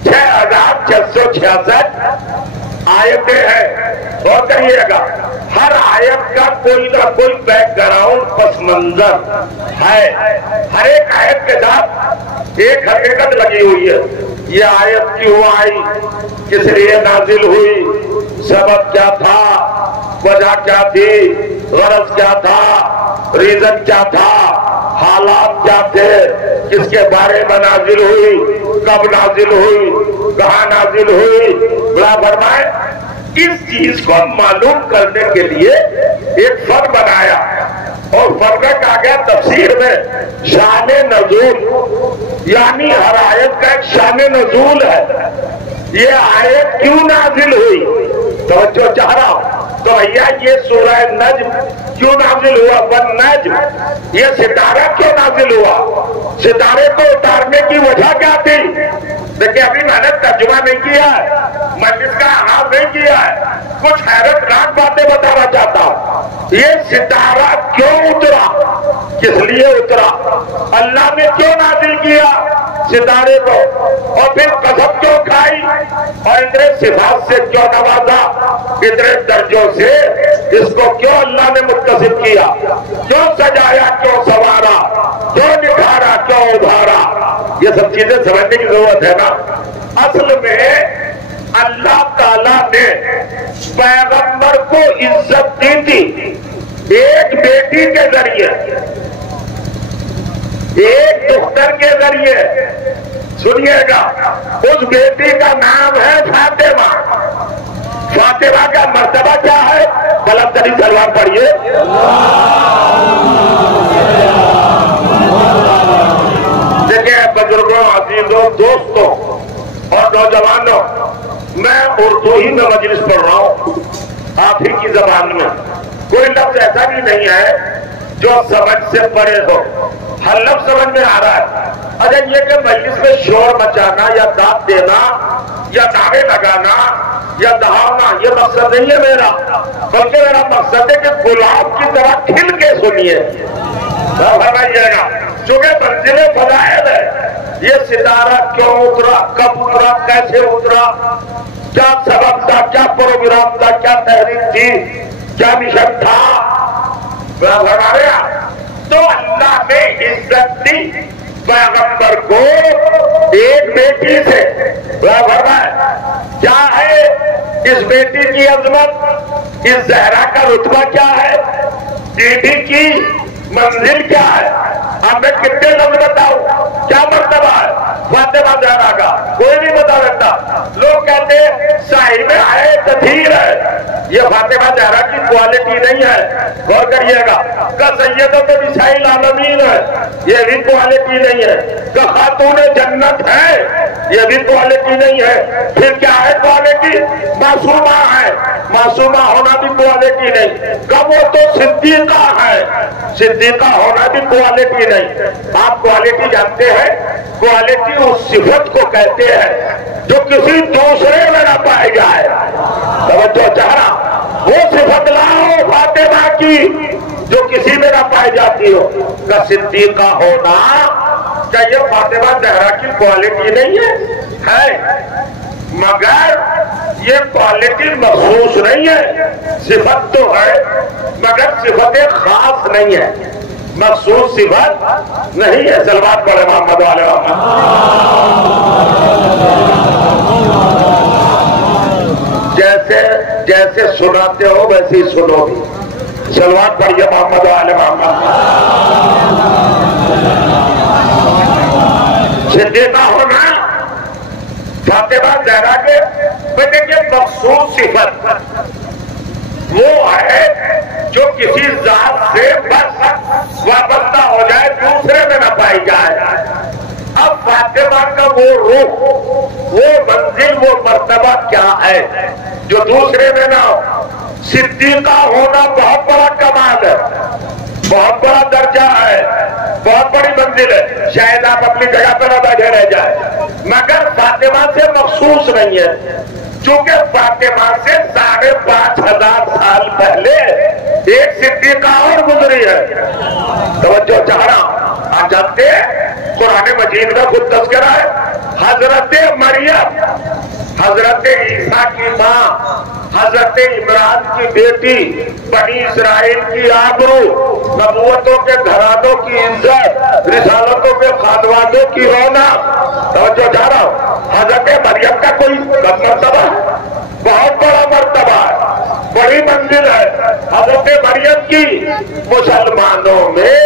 6,666 آیتیں ہیں۔ اور کہیے گا ہر آیت کا کوئی نہ کوئی بیک گراؤنڈ پس منظر ہے، ہر ایک آیت کے ساتھ ایک حقیقت لگی ہوئی ہے۔ یہ آیت کیوں آئی، کس لیے نازل ہوئی، سبب کیا تھا، وجہ کیا تھی، غرض کیا تھا، ریزن کیا تھا، حالات کیا تھے، کس کے بارے میں نازل ہوئی، کب نازل ہوئی، کہاں نازل ہوئی۔ بلا فرمائے اس چیز کو معلوم کرنے کے لیے ایک فن بنایا، اور فن کا کہا گیا تفسیر میں شان نزول، یعنی ہر آیت کا ایک شان نزول ہے۔ یہ آیت کیوں نازل ہوئی، توجہ چاہ رہا ہوں، تو بھیا یہ سورہ نجم کیوں نازل ہوا، والنجم، یہ ستارہ کیوں نازل ہوا، ستارے کو اتارنے کی وجہ کیا تھی۔ دیکھیں ابھی میں نے ترجمہ نہیں کیا ہے، مجلس کا آغاز نہیں کیا ہے، کچھ حیرت ناک باتیں بتانا چاہتا ہوں۔ یہ ستارہ کیوں اترا، کس لیے اترا، اللہ نے کیوں نازل کیا ستارے کو، اور پھر قسم کیوں کھائی، اور اتنے صفات سے کیوں نوازا، اتنے درجوں سے اس کو کیوں اللہ نے متصف کیا، کیوں سجایا، کیوں سوارا، کیوں نکھارا، کیوں ابھارا۔ یہ سب چیزیں سمجھنے کی ضرورت ہے نا۔ اصل میں اللہ تعالیٰ نے پیغمبر کو عزت دی تھی ایک بیٹی کے ذریعے، ایک دختر کے ذریعے۔ سنیے گا، اس بیٹی کا نام ہے فاطمہ۔ فاطمہ کا مرتبہ کیا ہے، بلند ترین سلوات پڑھیے۔ دیکھیں بزرگوں، عزیزوں، دوستوں اور نوجوانوں، میں اردو ہی میں مجلس پڑھ رہا ہوں، آپ ہی کی زبان میں، کوئی لفظ ایسا بھی نہیں ہے جو سمجھ سے پرے ہو، ہر لفظ سمجھ میں آ رہا ہے۔ اگر یہ کہ مجلس میں شور مچانا یا داد دینا یا نعرے لگانا یا دہانا یہ مقصد نہیں ہے میرا، بلکہ میرا مقصد ہے کہ گلاب کی طرح کھل کے سنیے، فرمائیے گا، چونکہ منزل فضائل ہے۔ یہ ستارہ کیوں اترا، کب اترا، کیسے اترا، کیا سبب تھا، کیا پروگرام تھا، کیا تحریک تھی، کیا مشن تھا، تو اللہ نے عزت دی پیغمبر کو ایک بیٹی سے۔ کیا ہے اس بیٹی کی عظمت، اس زہرا کا رتبہ کیا ہے، بیٹی کی منزل کیا ہے، اب میں کتنے لفظ بتاؤں، کیا مرتبہ ہے فاطمہ زہرا کا، کوئی نہیں بتا سکتا۔ لوگ کہتے ہیں صاحب آئے تطہیر ہے، یہ فاطمہ زہرا کی کوالٹی نہیں ہے، غور کریے گا۔ کہ سیدۃ نساء العالمین ہے، یہ بھی کوالٹی نہیں ہے۔ کہ خاتون جنت ہے، یہ بھی کوالٹی نہیں ہے۔ پھر کیا ہے کوالٹی، معصومہ ہے، معصومہ ہونا بھی کوالٹی نہیں۔ کہ وہ تو صدیقہ ہے، صدیقہ ہونا بھی کوالٹی نہیں۔ آپ کوالٹی جانتے ہیں، کوالٹی اس صفت کو کہتے ہیں جو کسی دوسرے میں نہ پائی جائے۔ توجہ چاہنا، وہ صفت لاؤ فاطمہ کی جو کسی میں نہ پائی جاتی ہو۔ کہ صدیقہ ہونا، کیا یہ فاطمہ زہرا کی کوالٹی نہیں ہے؟ مگر یہ کوالٹی مخصوص نہیں ہے، صفت تو ہے مگر صفت خاص نہیں ہے، مخصوص صفت نہیں ہے۔ صلوات پڑھے محمد والے محمد۔ جیسے سناتے ہو ویسے ہی سنو گی، صلوات پڑھیے محمد والے محمد۔ صدیقہ ہونا فاطمہ زہرا کے دیکھیے مخصوص صفت، وہ ہے جو کسی ذات سے بس وابستہ ہو جائے، دوسرے میں نہ پائی جائے۔ اب فاطمہ کا وہ روح، وہ منزل، وہ مرتبہ کیا ہے جو دوسرے میں نہ ہو؟ صدیقہ ہونا بہت بڑا کمال ہے، بہت بڑا درجہ ہے، بہت بڑی منزل ہے۔ شاید آپ اپنی جگہ پہ نہ بیٹھے رہ جائیں، مگر فاطمہ سے مخصوص نہیں ہے، چونکہ فاطمہ سے 5,500 سال پہلے ایک صدیقہ اور گزری ہے۔ توجہ چاہ رہا، آپ جانتے ہیں قرآن مجید کا خود تذکرہ ہے، حضرت مریم، حضرت عیسیٰ کی ماں، حضرت عمران کی بیٹی، بنی اسرائیل کی آبرو، نبوتوں کے گھرانوں کی عزت، رسالتوں کے خاندانوں کی رونق۔ توجہ جا رہا ہوں، حضرت مریم کا کوئی کم مرتبہ ہے؟ بہت بڑا مرتبہ ہے، بڑی منزل ہے۔ حضرت مریم کی مسلمانوں میں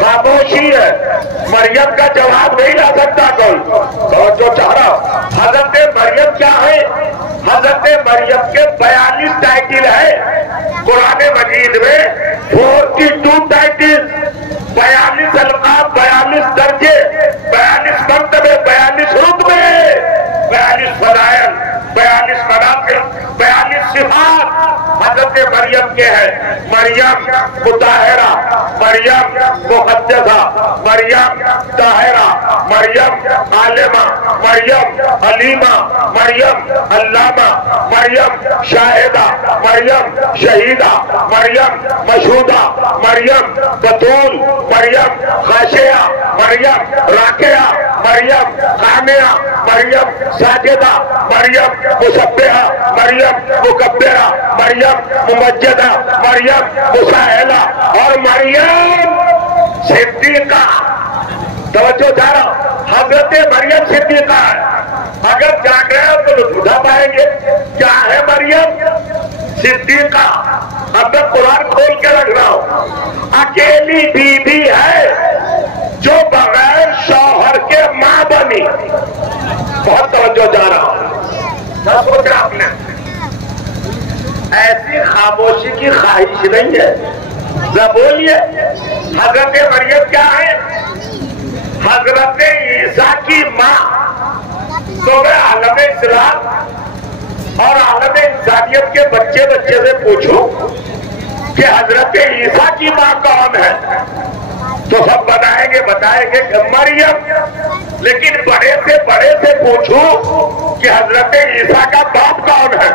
خاموشی ہے، مریم کا جواب نہیں لا سکتا کوئی۔ توجہ چاہ رہا ہوں، حضرت مریم کیا ہے؟ حضرت مریم کے 42 ٹائٹل ہے قرآن مجید میں، 42 ٹائٹل، 42 القاب، 42 درجے، 42 مرتبے، 42 رتبے، 42 فضائل، 42 مناقب، 42 صفات حضرت مریم کے ہیں۔ مریم مطہرہ، مریم مقدسہ، مریم طاہرہ، مریم عالمہ، مریم علیمہ، مریم علامہ، مریم شاہدہ، مریم شہیدہ، مریم مشہودہ، مریم بطول، مریم خاشعہ، مریم راکعہ، مریم خانعہ، مریم ساجدہ، مریم مسبحہ، مریم مکبرہ، مریم ممجدہ، مریم مسائلہ، اور مریم صدیقہ۔ توجہ جا رہا، حضرت مریم صدیقہ ہے۔ اگر جاگ رہے ہو تو اٹھا پائیں گے کیا ہے مریم صدیقہ؟ اب میں قرآن کھول کے رکھ رہا ہوں، اکیلی بیوی ہے جو بغیر شوہر کے ماں بنی۔ بہت توجہ جا رہا ہوں، کیا سوچا آپ نے؟ ایسی خاموشی کی خواہش نہیں ہے، ذرا بولیے حضرت مریم کیا ہے؟ حضرت عیسیٰ کی ماں۔ تو میں عالم اسلام اور عالم انسانیت کے بچے سے پوچھوں کہ حضرت عیسیٰ کی ماں کون ہے تو سب بتائیں گے کہ مریم۔ لیکن بڑے سے پوچھوں کہ حضرت عیسیٰ کا باپ کون ہے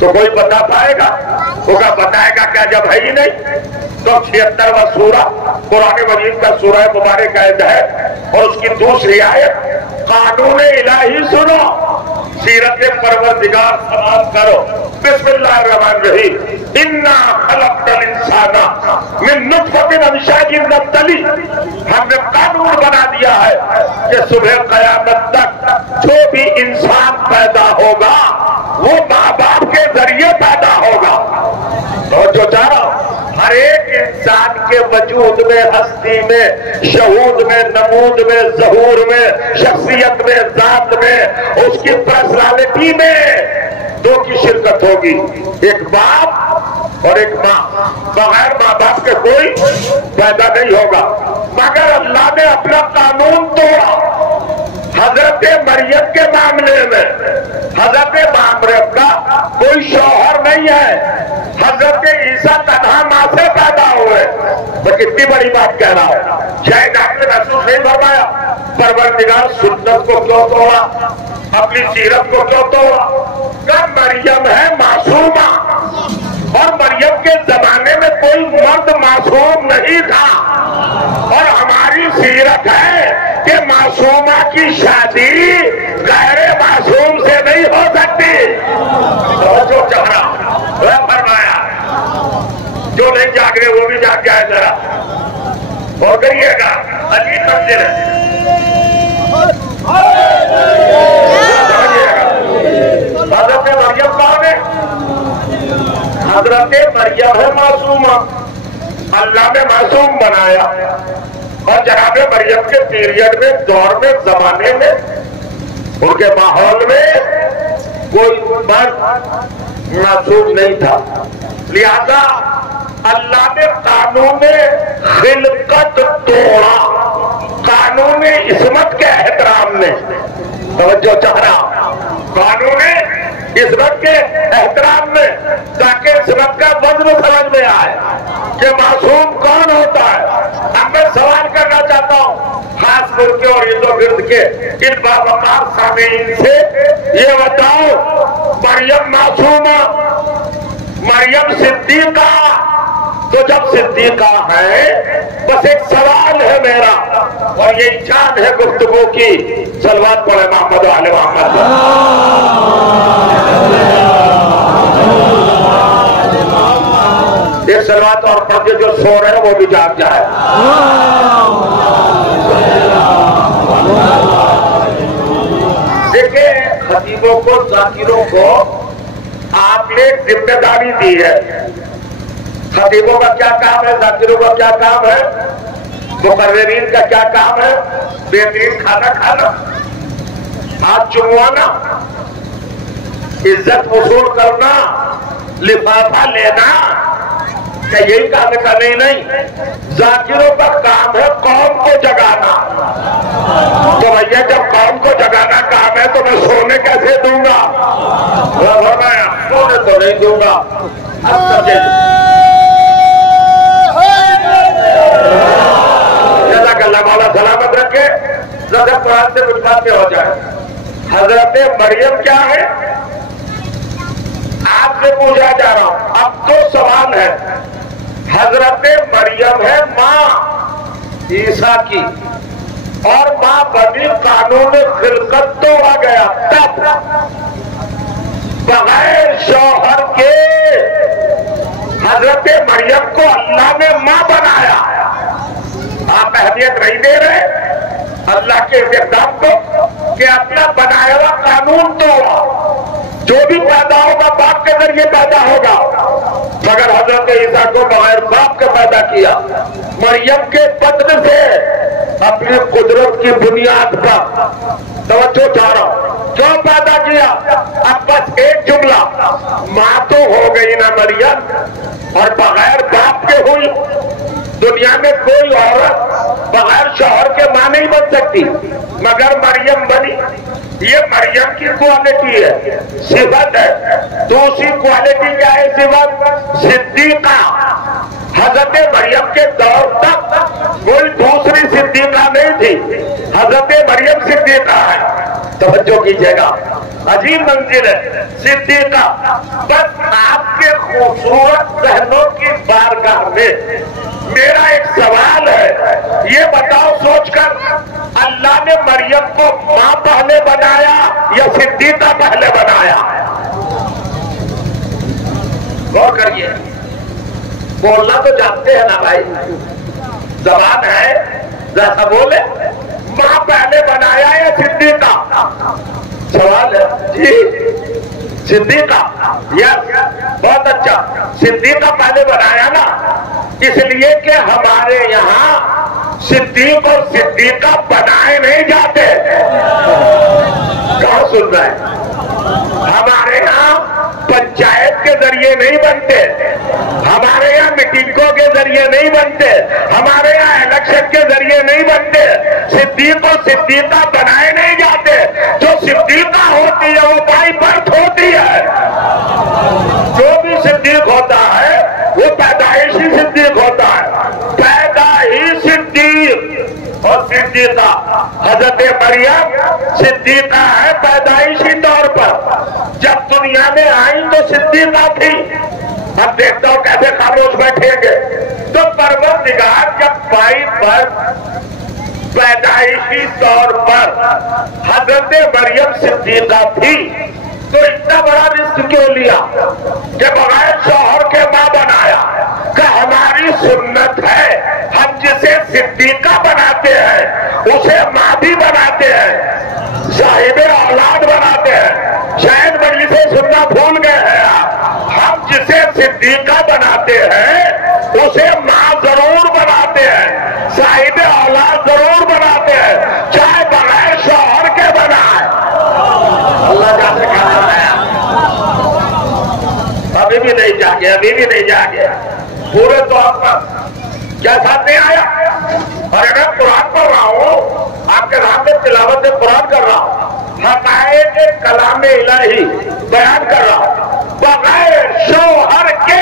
تو کوئی بتا پائے گا؟ ہوگا بتائے گا کیا جب ہے ہی نہیں؟ تو 76واں سورہ قرآن مجید کا سورہ مبارک ہے اور اس کی دوسری آیت، قانون الہی سنو، سیرت پروردگار سماعت کرو۔ بسم اللہ الرحمن الرحیم، انا خلقنا الانسان من نطفۃ امشاج نبتلی۔ ہم نے قانون بنا دیا ہے کہ صبح قیامت تک جو بھی انسان پیدا ہوگا وہ ماں باپ کے ذریعے پیدا ہوگا۔ اور جو چاہ رہا ہوں، ہر ایک انسان کے وجود میں، ہستی میں، شہود میں، نمود میں، ظہور میں، شخصیت میں، ذات میں، اس کی پرسنالٹی میں دو کی شرکت ہوگی، ایک باپ اور ایک ماں۔ بغیر ماں باپ کے کوئی پیدا نہیں ہوگا، مگر اللہ نے اپنا قانون توڑا۔ حضرت مریم کے معاملے میں حضرت مریم کا کوئی شوہر نہیں ہے، حضرت عیسیٰ تنہا ماں سے پیدا ہوئے۔ میں کتنی بڑی بات کہہ رہا ہوں، شاید آپ نے محسوس نہیں فرمایا پروردگار سنت کو کیوں توڑا، اپنی سیرت کو کیوں توڑا؟ کہ مریم ہے معصومہ، اور مریم کے زمانے میں کوئی مرد معصوم نہیں تھا، اور ہماری سیرت ہے کہ معصومہ کی شادی غیر معصوم سے نہیں ہو سکتی۔ جو چہرہ فرمایا، جو نہیں جاگ رہے وہ بھی جاگ جائے ذرا اور کریے گا، عجیب منزل ہے۔ حضرت مریم کون ہے؟ حضرت مریم ہے معصومہ، اللہ نے معصوم بنایا، اور جناب مریم کے پیریڈ میں، دور میں، زمانے میں، ان کے ماحول میں کوئی مرد معصوم نہیں تھا، لہذا اللہ نے قانون خلقت توڑا، قانون عصمت کے احترام میں، توجہ چاہ رہا، قانون عصمت کے احترام میں، تاکہ عصمت کا وزن سمجھ میں آئے کہ معصوم کون ہوتا ہے۔ اب میں سوال کرنا چاہتا ہوں خاص کر کے اور ارد و گرد کے ان باوقار سامعین سے، یہ بتاؤ مریم معصومہ، مریم صدیقہ، تو جب صدیقہ ہے بس ایک سوال ہے میرا، اور یہ جان ہے گفتگو کی، صلوات پڑھے محمد و آل محمد۔ ایک صلوات اور پڑھ کے جو سو رہے ہیں وہ بھی جاگ جائے۔ دیکھیں خطیبوں کو، ذاکروں کو آپ نے ذمہ داری دی ہے۔ خطیبوں کا کیا کام ہے، ذاکروں کا کیا کام ہے، مقررین کا کیا کام ہے؟ بہترین کھانا کھانا، ہاتھ چموانا، عزت وصول کرنا، لفافہ لینا، کیا یہی کام ہے؟ نہیں، ذاکروں کا کام ہے قوم کو جگانا۔ تو بھیا جب قوم کو جگانا کام ہے تو میں سونے کیسے دوں گا؟ میں سونے تو نہیں دوں گا۔ جزاک اللہ، مولا سلامت رکھے، ذرا قرآن سے کچھ باتیں ہو جائے۔ حضرت مریم کیا ہے آپ سے پوچھا جا رہا ہوں، اب تو سوال ہے۔ حضرت مریم ہے ماں عیسیٰ کی، اور ماں بنی قانون خلقت تو آ گیا تب بغیر شوہر کے حضرت مریم کو اللہ نے ماں بنایا۔ آپ اہمیت نہیں دے رہے اللہ کے اقدام کو کہ اپنا بنایا ہوا قانون توڑا، جو بھی پیدا ہوگا باپ کے ذریعے پیدا ہوگا، مگر حضرت عیسیٰ کو بغیر باپ کے پیدا کیا، مریم کے بدن سے اپنی قدرت کی بنیاد پر۔ توجہ چاہ رہا ہوں کیوں پیدا کیا؟ اب بس ایک جملہ، ماں تو ہو گئی نا مریم، اور بغیر باپ کے ہوئی۔ دنیا میں کوئی عورت بغیر شوہر کے ماں نہیں بن سکتی، مگر مریم بنی۔ یہ مریم کی کوالٹی ہے، صفت ہے۔ دوسری کوالٹی کیا ہے؟ صفت صدیقہ۔ حضرت مریم کے دور تک کوئی دوسری صدیقہ نہیں تھی، حضرت مریم صدیقہ ہے۔ توجہ کیجیے گا، عجیب منزل ہے صدیقہ۔ بس آپ کے خوبصورت ذہنوں کی بارگاہ میں میرا ایک سوال ہے، یہ بتاؤ سوچ کر، اللہ نے مریم کو ماں پہلے بنایا یا صدیقہ پہلے بنایا؟ غور کریے، بولنا تو جانتے ہیں نا بھائی، زبان ہے جیسا بولے۔ ماں پہلے بنایا یا صدیقہ؟ سوال ہے جی، صدیقہ۔ یس، بہت اچھا، صدیقہ پہلے بنایا نا، اس لیے کہ ہمارے یہاں صدیق اور صدیقہ بنائے نہیں جاتے۔ کہاں سن رہے ہیں؟ ہمارے یہاں پنچایت کے ذریعے نہیں بنتے، ہمارے یہاں میٹنگوں کے ذریعے نہیں بنتے، ہمارے یہاں الیکشن کے ذریعے نہیں بنتے۔ صدیق اور صدیقہ بنائے نہیں جاتے، جو صدیقہ ہوتی ہے وہ بائی برتھ ہوتی ہے۔ جو بھی صدیق ہوتا ہے وہ پیدائشی صدیق ہوتا ہے، پیدائشی صدیق اور صدیقہ۔ حضرت مریم صدیقہ ہے پیدائشی طور پر، جب دنیا میں آئی تو صدیقہ تھی۔ اب دیکھتا ہوں کیسے خاموش بیٹھیں گے۔ تو پروردگار جب بائی برتھ پیدائشی طور پر حضرت مریم صدیقہ تھی تو اتنا بڑا رسک کیوں لیا کہ بغیر شوہر کے ماں بنایا؟ کہ ہماری سنت ہے ہم جسے صدیقہ بناتے ہیں اسے ماں بھی بناتے ہیں، صاحب اولاد بناتے ہیں۔ شاید مجلس سننا بھول گئے ہیں آپ، ہم جسے صدیقہ بناتے ہیں اسے ماں ضرور بناتے ہیں، صاحب اولاد ضرور بناتے ہیں، چاہے بغیر شوہر کے بنائے۔ اللہ جیسے کہا ہے ابھی بھی نہیں جاگے، ابھی بھی نہیں جاگے، پورے طور پر کیا ساتھ نہیں آیا؟ اور میں قرآن پڑھ رہا ہوں، آپ کے سامنے تلاوت قرآن کر رہا ہوں، حقائق کلام الہی بیان کر رہا ہوں، بغیر شوہر کے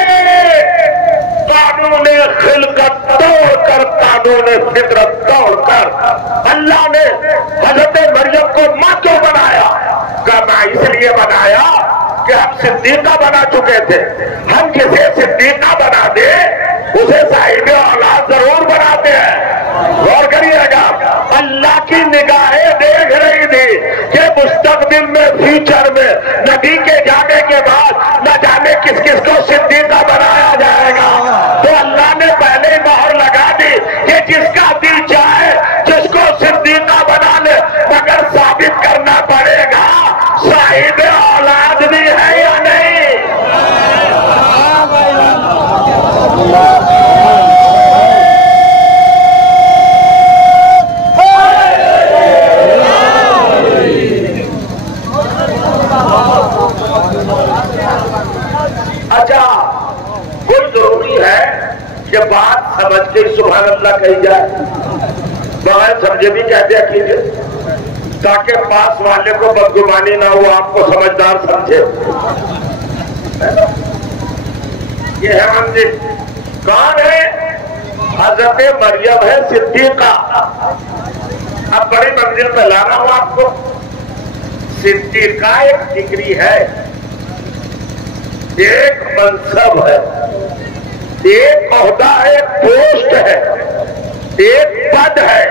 قانون خلقت توڑ کر، قانون فطرت توڑ کر اللہ نے حضرت مریم کو ماں کیوں بنایا؟ کہ میں اس لیے بنایا کہ ہم صدیقہ بنا چکے تھے، ہم جسے صدیقہ بنا دے اسے صاحب اولاد ضرور بناتے ہیں۔ غور کریے گا، اللہ کی نگاہیں دیکھ رہی تھی کہ مستقبل میں، فیوچر میں نبی کے جانے کے بعد نہ جانے کس کس کو صدیقہ بنایا جائے گا، تو اللہ نے پہلے ہی مہر لگا دی کہ جس کا دل چاہے جس کو صدیقہ بنا لے، مگر ثابت کرنا پڑے گا صاحب اولاد بھی ہے یا نہیں۔ اچھا، کوئی ضروری ہے کہ بات سمجھ کے سبحان اللہ کہی جائے؟ بغیر سمجھے بھی کہتے ہیں کیجئے، تاکہ پاس والے کو بدگمانی نہ ہو، آپ کو سمجھدار سمجھے۔ یہ ہے منزل، کون ہے؟ حضرت مریم ہے صدیقہ۔ اب بڑی منزل پہ لا رہا ہوں آپ کو۔ صدیقہ ایک ڈگری ہے، ایک منصب ہے، ایک عہدہ ہے، ایک پوسٹ ہے، ایک پد ہے،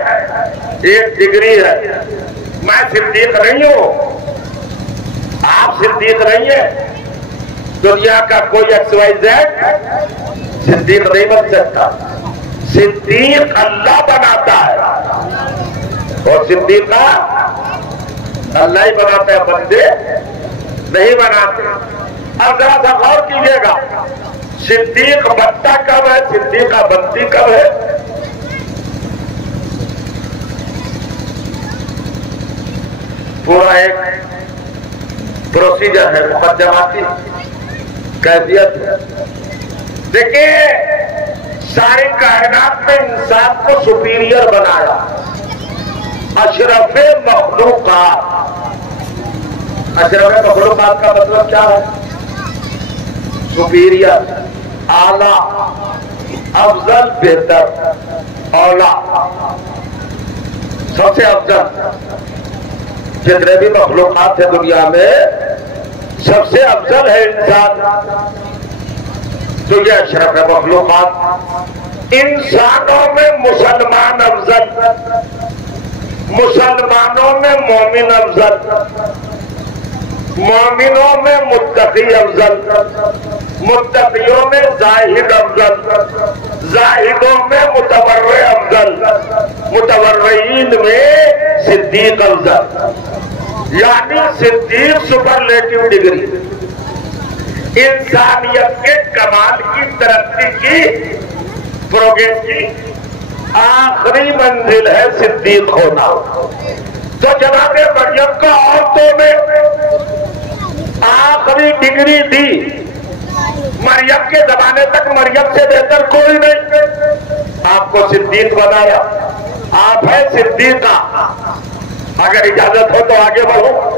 ایک ڈگری ہے۔ میں صدیق نہیں ہوں، آپ صدیق نہیں ہیں، دنیا کا کوئی ایکس وائی زیڈ صدیق نہیں بن سکتا۔ صدیق اللہ بناتا ہے، اور صدیقہ اللہ ہی بناتا ہے، بندے نہیں بناتے۔ اب ذرا سا غور کیجیے گا، صدیق بنتا کب ہے، صدیقہ بنتی کب ہے؟ پورا ایک پروسیجر ہے، مقدماتی کیفیت ہے۔ دیکھیے، ساری کائنات میں انسان کو سپیریئر بنایا، اشرف مخلوقات۔ اشرف مخلوقات کا مطلب کیا ہے؟ سپیریئر، اعلیٰ، افضل، بہتر، اولا، سب سے افضل۔ جتنے بھی مخلوقات ہیں دنیا میں سب سے افضل ہے انسان، تو یہ اشرف مخلوقات۔ انسانوں میں مسلمان افضل، مسلمانوں میں مومن افضل، مومنوں میں متقی افضل، متقیوں میں زاہد افضل، زاہدوں میں متورع افضل، متورعین میں صدیق افضل۔ یعنی صدیق سپرلیٹو ڈگری، انسانیت کے کمال کی، ترقی کی، پروگریس کی آخری منزل ہے صدیق ہونا۔ تو جناب مریم کا عورتوں میں آخری ڈگری دی، مریم کے زمانے تک مریم سے بہتر کوئی نہیں، آپ کو صدیق بنایا، آپ ہیں صدیقہ۔ اگر اجازت ہو تو آگے بڑھو،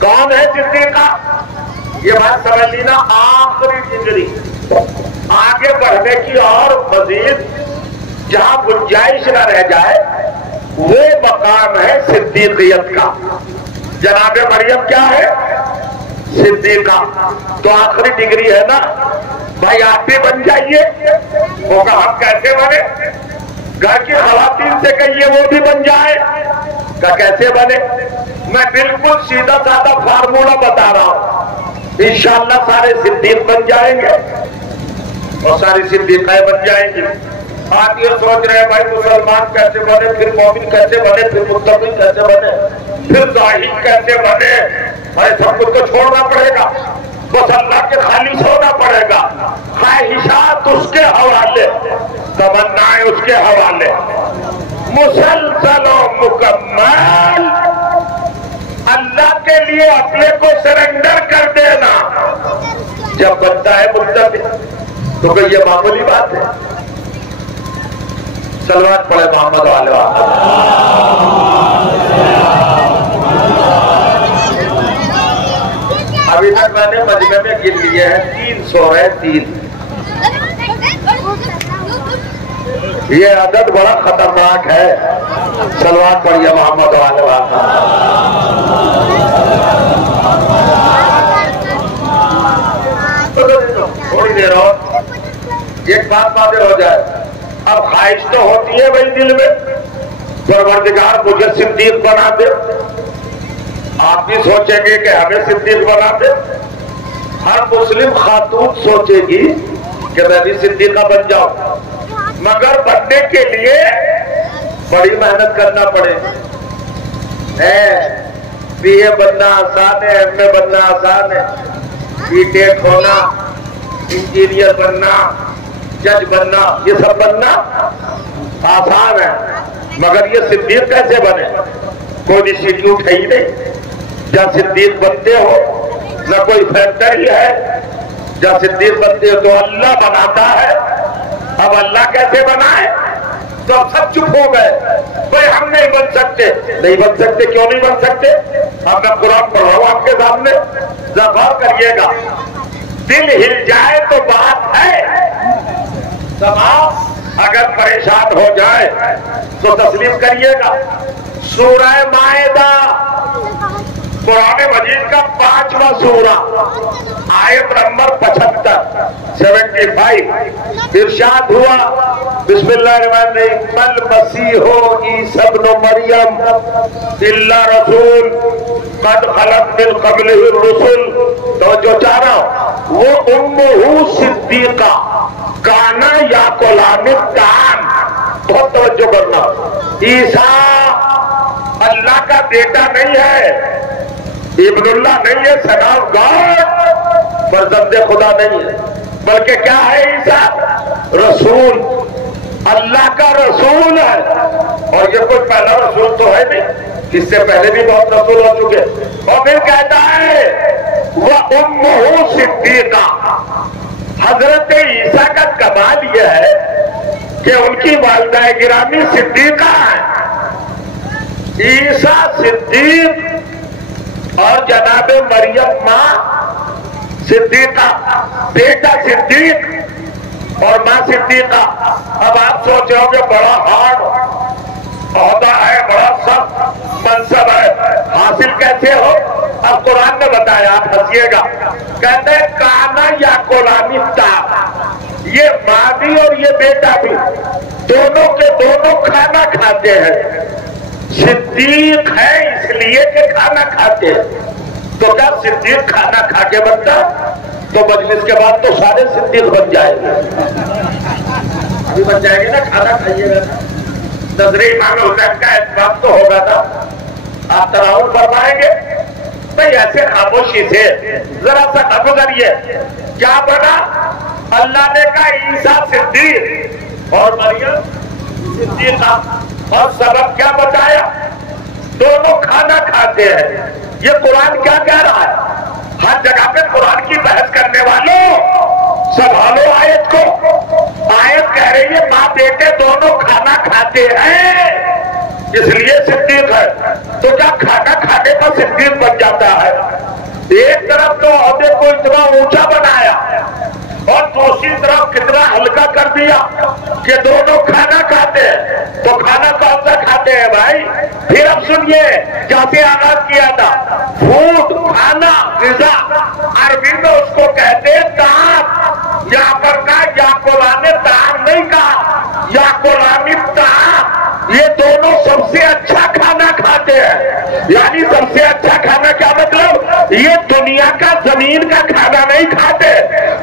کون ہے صدیقہ؟ یہ بات سمجھ لینا، آخری ڈگری، آگے بڑھنے کی اور مزید جہاں گنجائش نہ رہ جائے وہ مقام ہے صدیقیت کا۔ جناب مریم کیا ہے؟ صدیقہ۔ تو آخری ڈگری ہے نا، بھائی آپ بھی بن جائیے۔ وہ کہا ہم کیسے بنے؟ گھر کی خواتین سے کہیے وہ بھی بن جائے۔ کہا کیسے بنے؟ میں بالکل سیدھا سادہ فارمولہ بتا رہا ہوں، انشاءاللہ سارے صدیق بن جائیں گے اور ساری صدیقائیں بن جائیں گی۔ آپ یہ سوچ رہے ہیں بھائی مسلمان کیسے بنے، پھر مومن کیسے بنے، پھر متقی کیسے بنے، پھر زاہد کیسے بنے؟ بھائی سب کچھ تو چھوڑنا پڑے گا، بس اللہ کے خالص ہونا پڑے گا۔ خواہشات اس کے حوالے، تمنائیں اس کے حوالے، مسلسل و مکمل اللہ کے لیے اپنے کو سرنڈر کر دینا۔ جب بنتا ہے متبع تو کہ یہ معمولی بات ہے. صلوات پڑھے محمد والے. ابھی تک میں نے مجمع میں گن لیے ہیں 300 ہے. 3 یہ عدد بڑا خطرناک ہے. صلوات پڑھیے محمد والے. تھوڑی دیر اور ایک بات واضح ہو جائے. اب خواہش تو ہوتی ہے بھائی دل میں پروردگار مجھے صدیق بنا دے. آپ بھی سوچیں گے کہ ہمیں صدیق بنا دے. ہر مسلم خاتون سوچے گی کہ میں بھی صدیقہ بن جاؤں. مگر بننے کے لیے بڑی محنت کرنا پڑے. بی اے بننا آسان ہے, ایم اے بننا آسان ہے, بی ٹیک ہونا, انجینئر بننا, جج بننا, یہ سب بننا آسان ہے. مگر یہ صدیق کیسے بنے؟ کوئی انسٹیٹیوٹ ہے ہی نہیں جہاں صدیق بنتے ہو, نہ کوئی فیکٹری ہے جہاں صدیق بنتے ہو. تو اللہ بناتا ہے. اب اللہ کیسے بنائے؟ تو اب سب چپ ہو گئے. بھائی ہم نہیں بن سکتے. نہیں بن سکتے, کیوں نہیں بن سکتے؟ اب میں قرآن پڑھ رہا ہوں آپ کے سامنے, غور کریے گا. دل ہل جائے تو بات ہے, تمام اگر پریشان ہو جائے تو تسلیم کریے گا. سورہ مائدہ قرآن مجید کا 5واں سورہ, آیت نمبر 75 ارشاد ہوا بسم اللہ الرحمن الرحیم مل مسیح عیسی ابن مریم الا رسول قد خلت من قبلہ الرسل. توجہ چاہ رہا ہوں. وہ امہ صدیقہ کانا یاکلان الطعام. بہت توجہ کرنا. عیسیٰ اللہ کا بیٹا نہیں ہے, ابن اللہ نہیں ہے, سن آف گاڈ, فرزند خدا نہیں ہے, بلکہ کیا ہے عیسیٰ؟ رسول, اللہ کا رسول ہے. اور یہ کوئی پہلا رسول تو ہے نہیں, اس سے پہلے بھی بہت رسول ہو چکے. اور پھر کہتا ہے وہ امہ صدیقہ. حضرت عیسیٰ کا کمال یہ ہے کہ ان کی والدہ گرامی صدیقہ ہیں. عیسیٰ صدیق اور جناب مریم ماں صدیقہ, بیٹا صدیق اور ماں صدیقہ. اب آپ سوچ رہے ہو کہ بڑا ہارڈ عہدہ ہے, بڑا سخت منصب ہے, حاصل کیسے ہو؟ اب قرآن نے بتایا, آپ ہنسیے گا. کہتے ہیں کانا یا کولانی الطعام. یہ ماں بھی اور یہ بیٹا بھی دونوں کے دونوں کھانا کھاتے ہیں. صدیق ہے اس لیے کہ کھانا کھاتے ہیں. تو کیا صدیق کھانا کھا کے بنتا؟ تو مجلس کے بعد تو سارے صدیق بن جائیں گے. ابھی بن جائیں گے نا, کھانا کھائیے گا. نظر امام حسین کا اہتمام تو ہوگا نا, آپ تراؤل فرمائیں گے. بھائی ایسے خاموشی سے ذرا سا گزریے. کیا بنا؟ اللہ نے کہا عیسیٰ صدیق اور مریم صدیقہ. اور سبب کیا بتایا؟ دونوں کھانا کھاتے ہیں. یہ قرآن کیا کہہ رہا ہے؟ ہر جگہ پہ قرآن کی بحث کرنے والوں سنبھالو آیت کو. آیت کہہ رہی ہے ماں بیٹے دونوں کھانا کھاتے ہیں اس لیے صدیق ہے. تو کیا کھانا کھانے کا صدیق بن جاتا ہے؟ ایک طرف تو عہدے کو اتنا اونچا بنایا اور دوسری طرف کتنا ہلکا کر دیا کہ دونوں کھانا کھاتے ہیں. تو کھانا کون سا کھاتے ہیں بھائی؟ پھر اب سنیے کیسے آغاز کیا تھا. فوڈ, کھانا, غذا. عربی میں اس کو کہتے ہیں طعام. یہاں پر کہا یاکلان طعام نہیں کہا, یاکلان الطعام. یہ دونوں سب سے اچھا کھانا کھاتے ہیں. یعنی سب سے اچھا کھانا کیا مطلب؟ یہ دنیا کا زمین کا کھانا نہیں کھاتے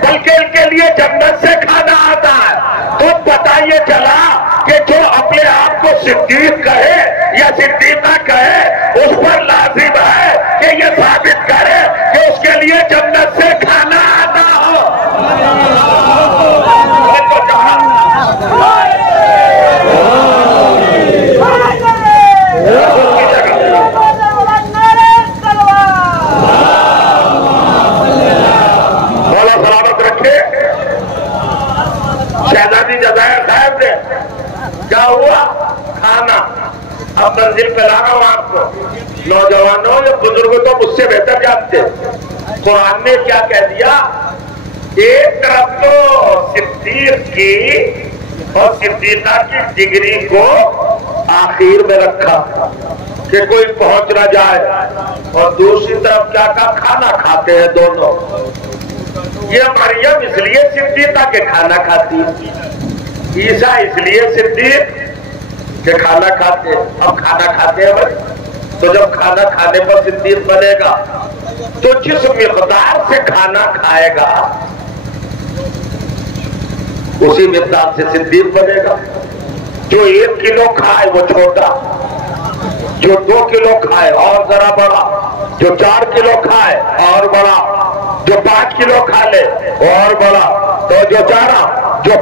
بلکہ ان کے لیے جنت سے کھانا آتا ہے. تو پتہ یہ چلا کہ جو اپنے آپ کو صدیق کہے یا صدیقہ کہے اس پر لازم ہے کہ یہ ثابت کرے کہ اس کے لیے جنت سے کھانا آتا ہو. منزل پہ لا رہا ہوں آپ کو. نوجوانوں یا بزرگوں تو مجھ سے بہتر جانتے. قرآن نے کیا کہہ دیا؟ ایک طرف تو صدیق کی اور صدیقہ کی ڈگری کو آخر میں رکھا کہ کوئی پہنچ نہ جائے، اور دوسری طرف کیا کہا؟ کھانا کھاتے ہیں دونوں. یہ مریم اس لیے صدیقہ کے کھانا کھاتی، عیسیٰ اس لیے صدیق کہ کھانا کھاتے. اب کھانا کھاتے ہیں بھائی، تو جب کھانا کھانے پر صدیق بنے گا تو جس مقدار سے کھانا کھائے گا اسی مقدار سے صدیق بنے گا. جو 1 کلو کھائے وہ چھوٹا، جو 2 کلو کھائے اور ذرا بڑا، جو 4 کلو کھائے اور بڑا، جو 5 کلو کھا لے وہ اور بڑا، تو جو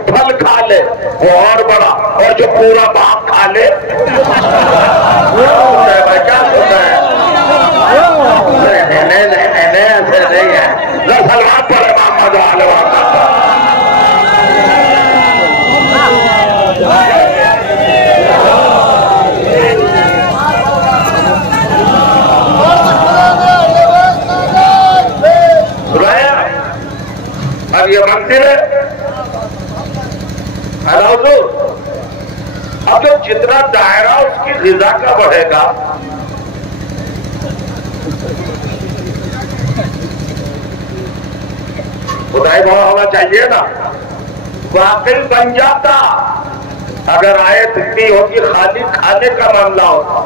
پھل کھا لے وہ اور بڑا، اور جو پورا باغ کھا لے کیا سنتا ہے؟ نہیں ایسے نہیں ہے. سلوات پڑھے محمد علیہ وسلم. اب یہ منزل ہے حضور. اب جو جتنا دائرہ اس کی غذا کا بڑھے گا، خدائی بڑا ہونا چاہیے نا، واقعی بن جاتا. اگر آیت اتنی ہوتی خالی کھانے کا معاملہ ہوتا.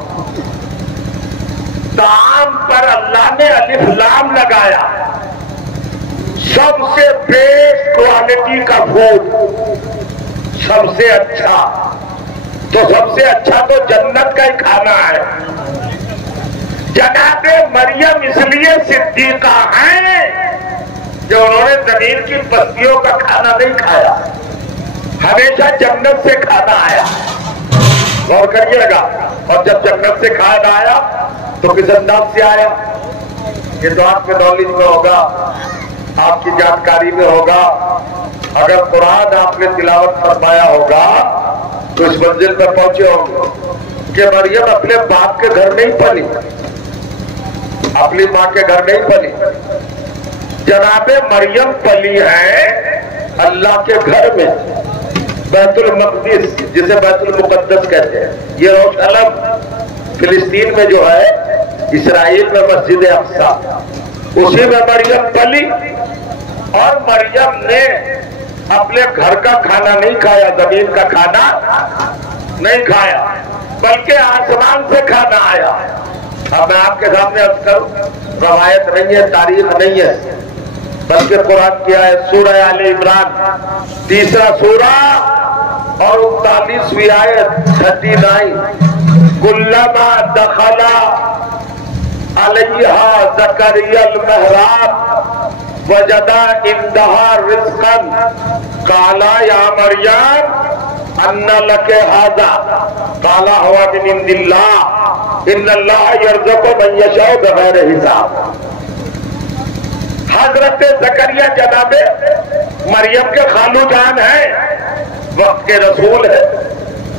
طعام پر اللہ نے الف لام لگایا. سب سے بیسٹ کوالٹی کا فوڈ، سب سے اچھا، تو سب سے اچھا تو جنت کا ہی کھانا ہے. جناب مریم اس لیے صدیقہ ہیں کہ انہوں نے زمین کی بستیوں کا کھانا نہیں کھایا، ہمیشہ جنت سے کھانا آیا. غور کریے گا. اور جب جنت سے کھانا آیا تو کس انداز سے آیا؟ یہ تو آپ کے نالج میں ہوگا، آپ کی جانکاری میں ہوگا. اگر قرآن آپ نے تلاوت فرمایا ہوگا تو اس منزل پر پہنچے ہوں گے کہ مریم اپنے باپ کے گھر نہیں پلی، اپنی ماں کے گھر نہیں پلی. جناب مریم پلی ہے اللہ کے گھر میں، بیت المقدس جسے بیت المقدس کہتے ہیں. یہ یروشلم فلسطین میں جو ہے، اسرائیل میں مسجد اقصیٰ، اسی میں مریم پلی. اور مریم نے اپنے گھر کا کھانا نہیں کھایا، زمین کا کھانا نہیں کھایا، بلکہ آسمان سے کھانا آیا. اب میں آپ کے سامنے عرض کروں، روایت نہیں ہے، تاریخ نہیں ہے، بلکہ قرآن کی آیت سورہ آل عمران 3 سورہ اور 39ویں آیت 39. کلما دخل علیہا زکریا المحراب وجدا عندہا رزقا قال یا مریم ان لک ھذا قال هو من عند اللہ ان اللہ یرزق من یشاء بغیر حساب. حضرت زکریا جناب مریم کے خالو جان ہیں، وقت کے رسول ہے،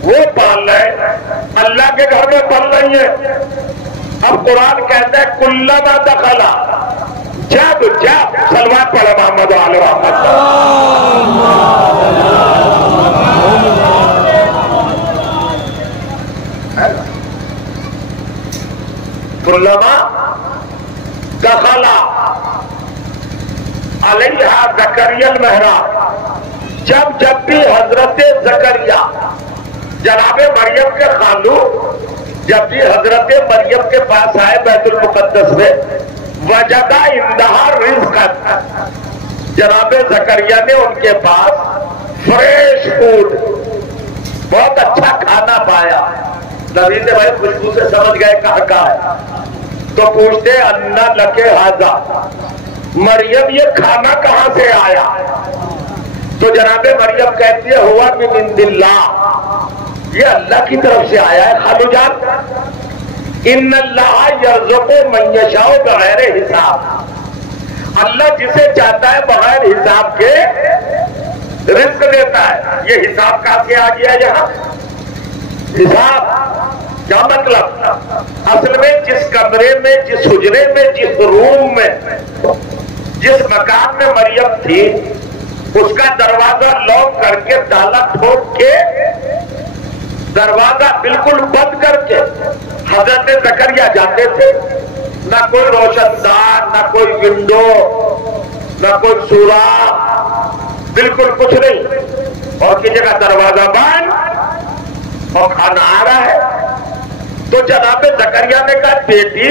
وہ پال رہے، اللہ کے گھر میں پل رہی ہے. اب قرآن کہتا ہے کلما دخلا، جب صلوات پڑھے محمد علیہ وسلم. کلما دخلا علیہا زکریا المحراب، جب بھی حضرت زکریا جناب مریم کے خالو جب بھی حضرت مریم کے پاس آئے بیت المقدس میں، وجدہ عندہا رزقا، جناب زکریا نے ان کے پاس فریش فوڈ، بہت اچھا کھانا پایا. نبی نے بھائی خوشبو سے سمجھ گئے کہاں کا ہے، تو پوچھتے انا لک ھذا، مریم یہ کھانا کہاں سے آیا؟ تو جناب مریم کہتی ہے ہوا من عند اللہ، یہ اللہ کی طرف سے آیا ہے خالو جان. ان اللہ یرزق من یشاء بغیر حساب، اللہ جسے چاہتا ہے بغیر حساب کے رزق دیتا ہے. یہ حساب کہاں سے آ گیا یہاں؟ حساب کیا مطلب؟ اصل میں جس کمرے میں، جس حجرے میں، جس روم میں، جس مکان میں مریم تھی، اس کا دروازہ لاک کر کے، تالا ٹھوک کے، دروازہ بالکل بند کر کے حضرت زکریا جاتے تھے. نہ کوئی روشن دان، نہ کوئی ونڈو، نہ کوئی سوراخ، بالکل کچھ نہیں. اور کی جگہ دروازہ بند اور کھانا آ رہا ہے. تو جناب زکریا نے کہا بیٹی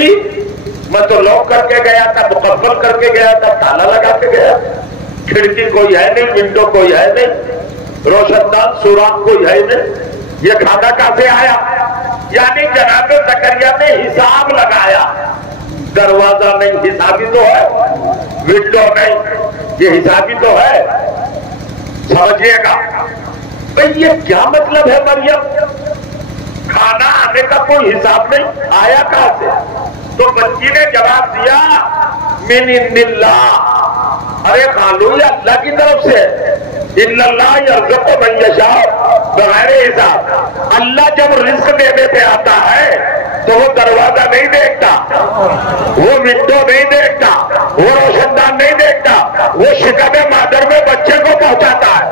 میں تو لاک کر کے گیا تھا، مقفل کر کے گیا تھا، تالا لگا کے گیا تھا، کھڑکی کوئی ہے نہیں، ونڈو کوئی ہے نہیں، روشن دان سوراخ کوئی ہے نہیں، یہ کھانا کہاں سے آیا؟ یعنی جناب زکریا نے حساب لگایا. دروازہ نہیں، حسابی تو ہے. ونڈو نہیں، یہ حسابی تو ہے. سمجھیے گا بھئی یہ کیا مطلب ہے؟ مریم کھانا آنے کا کوئی حساب نہیں، آیا کہاں سے؟ تو بچی نے جواب دیا من عند اللہ. ارے خالو یہ اللہ کی طرف سے، ان اللہ یرزق من یشاء بغیر حساب. اللہ جب رزق دینے پہ آتا ہے تو وہ دروازہ نہیں دیکھتا، وہ ونڈو نہیں دیکھتا، وہ روشن دان نہیں دیکھتا، وہ شکم مادر میں بچے کو پہنچاتا ہے.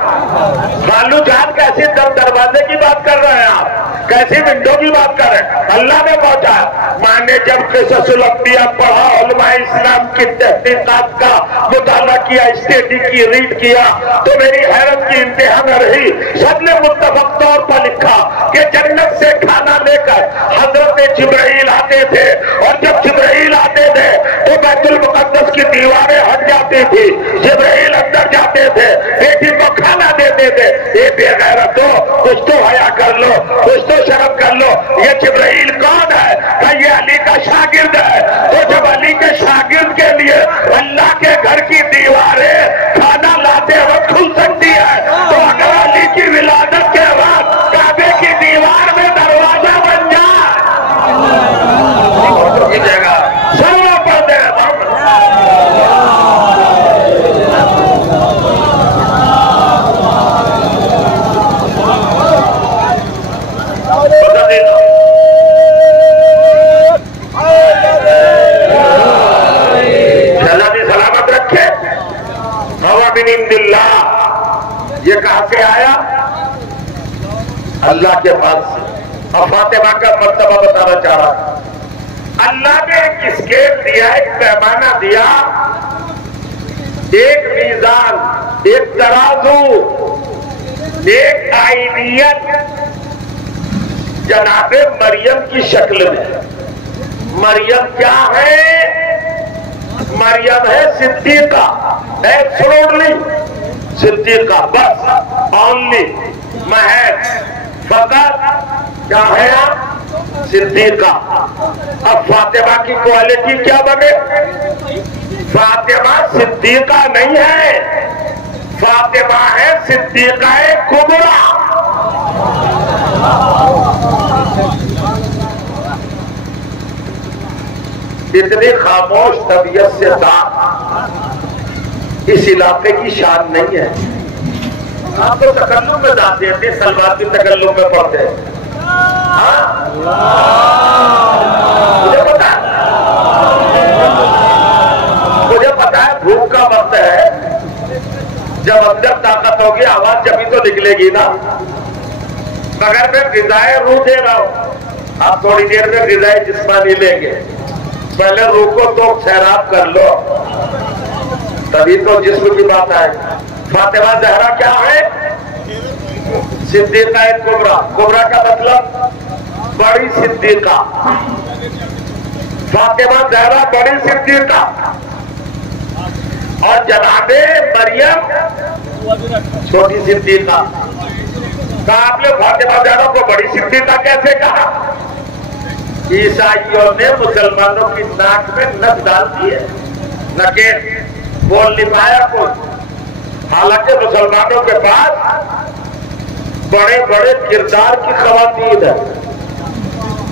خالو جان کیسی دروازے کی بات کر رہے ہیں آپ؟ کیسی ونڈو کی بات کر رہے ہیں؟ اللہ نے پہنچایا. میں نے جب قصص الانبیاء پڑھا، علماء اسلام کی تحقیقات کا مطالعہ کیا، اسٹڈی کی، ریڈ کیا، تو میری حیرت کی انتہا نہ رہی. سب نے متفق طور پر لکھا کہ جنت سے کھانا لے کر حضرت جبرائیل آتے تھے، اور جب جبرائیل آتے تھے تو بیت المقدس کی دیواریں ہٹ جاتی تھی، جبرائیل اندر جاتے تھے، بیٹی کو کھانا دیتے تھے. یہ بے غیرتو کچھ تو حیا کر لو، کچھ تو شرم کر لو. یہ جبرائیل کون ہے؟ کہ یہ علی کا شاگرد ہے. تو جب علی کے شاگرد کے لیے اللہ کے گھر کی دیواریں کھانا لاتے وقت کھل سکتی ہے، تو اگر علی کی ولادت کے بعد کعبے کی دیوار میں دروازہ بن جائے کی جگہ سب پڑھتے ہیں. سلامت رکھے. من عند اللہ، یہ کہاں سے آیا؟ اللہ کے پاس سے. اب فاطمہ کا مرتبہ بتانا چاہ رہا تھا. اللہ نے ایک اسکیل دیا، ایک پیمانہ دیا، ایک میزان، ایک ترازو، ایک آئینیت جناب مریم کی شکل میں. مریم کیا ہے؟ مریم ہے صدیقہ، ایبسولوٹلی صدیقہ، بس اونلی، محض، فقط کیا ہے آپ؟ صدیقہ. اب فاطمہ کی کوالٹی کیا بنے؟ فاطمہ صدیقہ نہیں ہے، فاطمہ ہے صدیقہ کبریٰ. اتنی خاموش طبیعت سے اس علاقے کی شان نہیں ہے. آپ تو تکلم میں جاتے ہیں، سلمان بھی تکلم میں پڑھتے ہیں. مجھے پتا ہے بھوک کا وقت ہے، جب اندر طاقت ہوگی آواز جبھی تو نکلے گی نا. مگر میں غذائے روح دے رہا ہوں. آپ تھوڑی دیر میں غذائے جسمانی لیں گے. پہلے روح کو تو سیراب کر لو، تبھی تو جسم کی بات آئے. فاطمہ زہرا کیا ہے؟ صدیقہ کبریٰ. کبریٰ کا مطلب بڑی صدیقہ. فاطمہ زہرا بڑی صدیقہ، اور جناب مریم چھوٹی صدیقہ. تو آپ نے فاطمہ زہرا کو بڑی صدیقہ کیسے کہا؟ عیسائیوں نے مسلمانوں کی ناک میں نس ڈال دی ہے، نکیل بول نہیں پایا کوئی. حالانکہ مسلمانوں کے پاس بڑے بڑے کردار کی خواتین ہیں.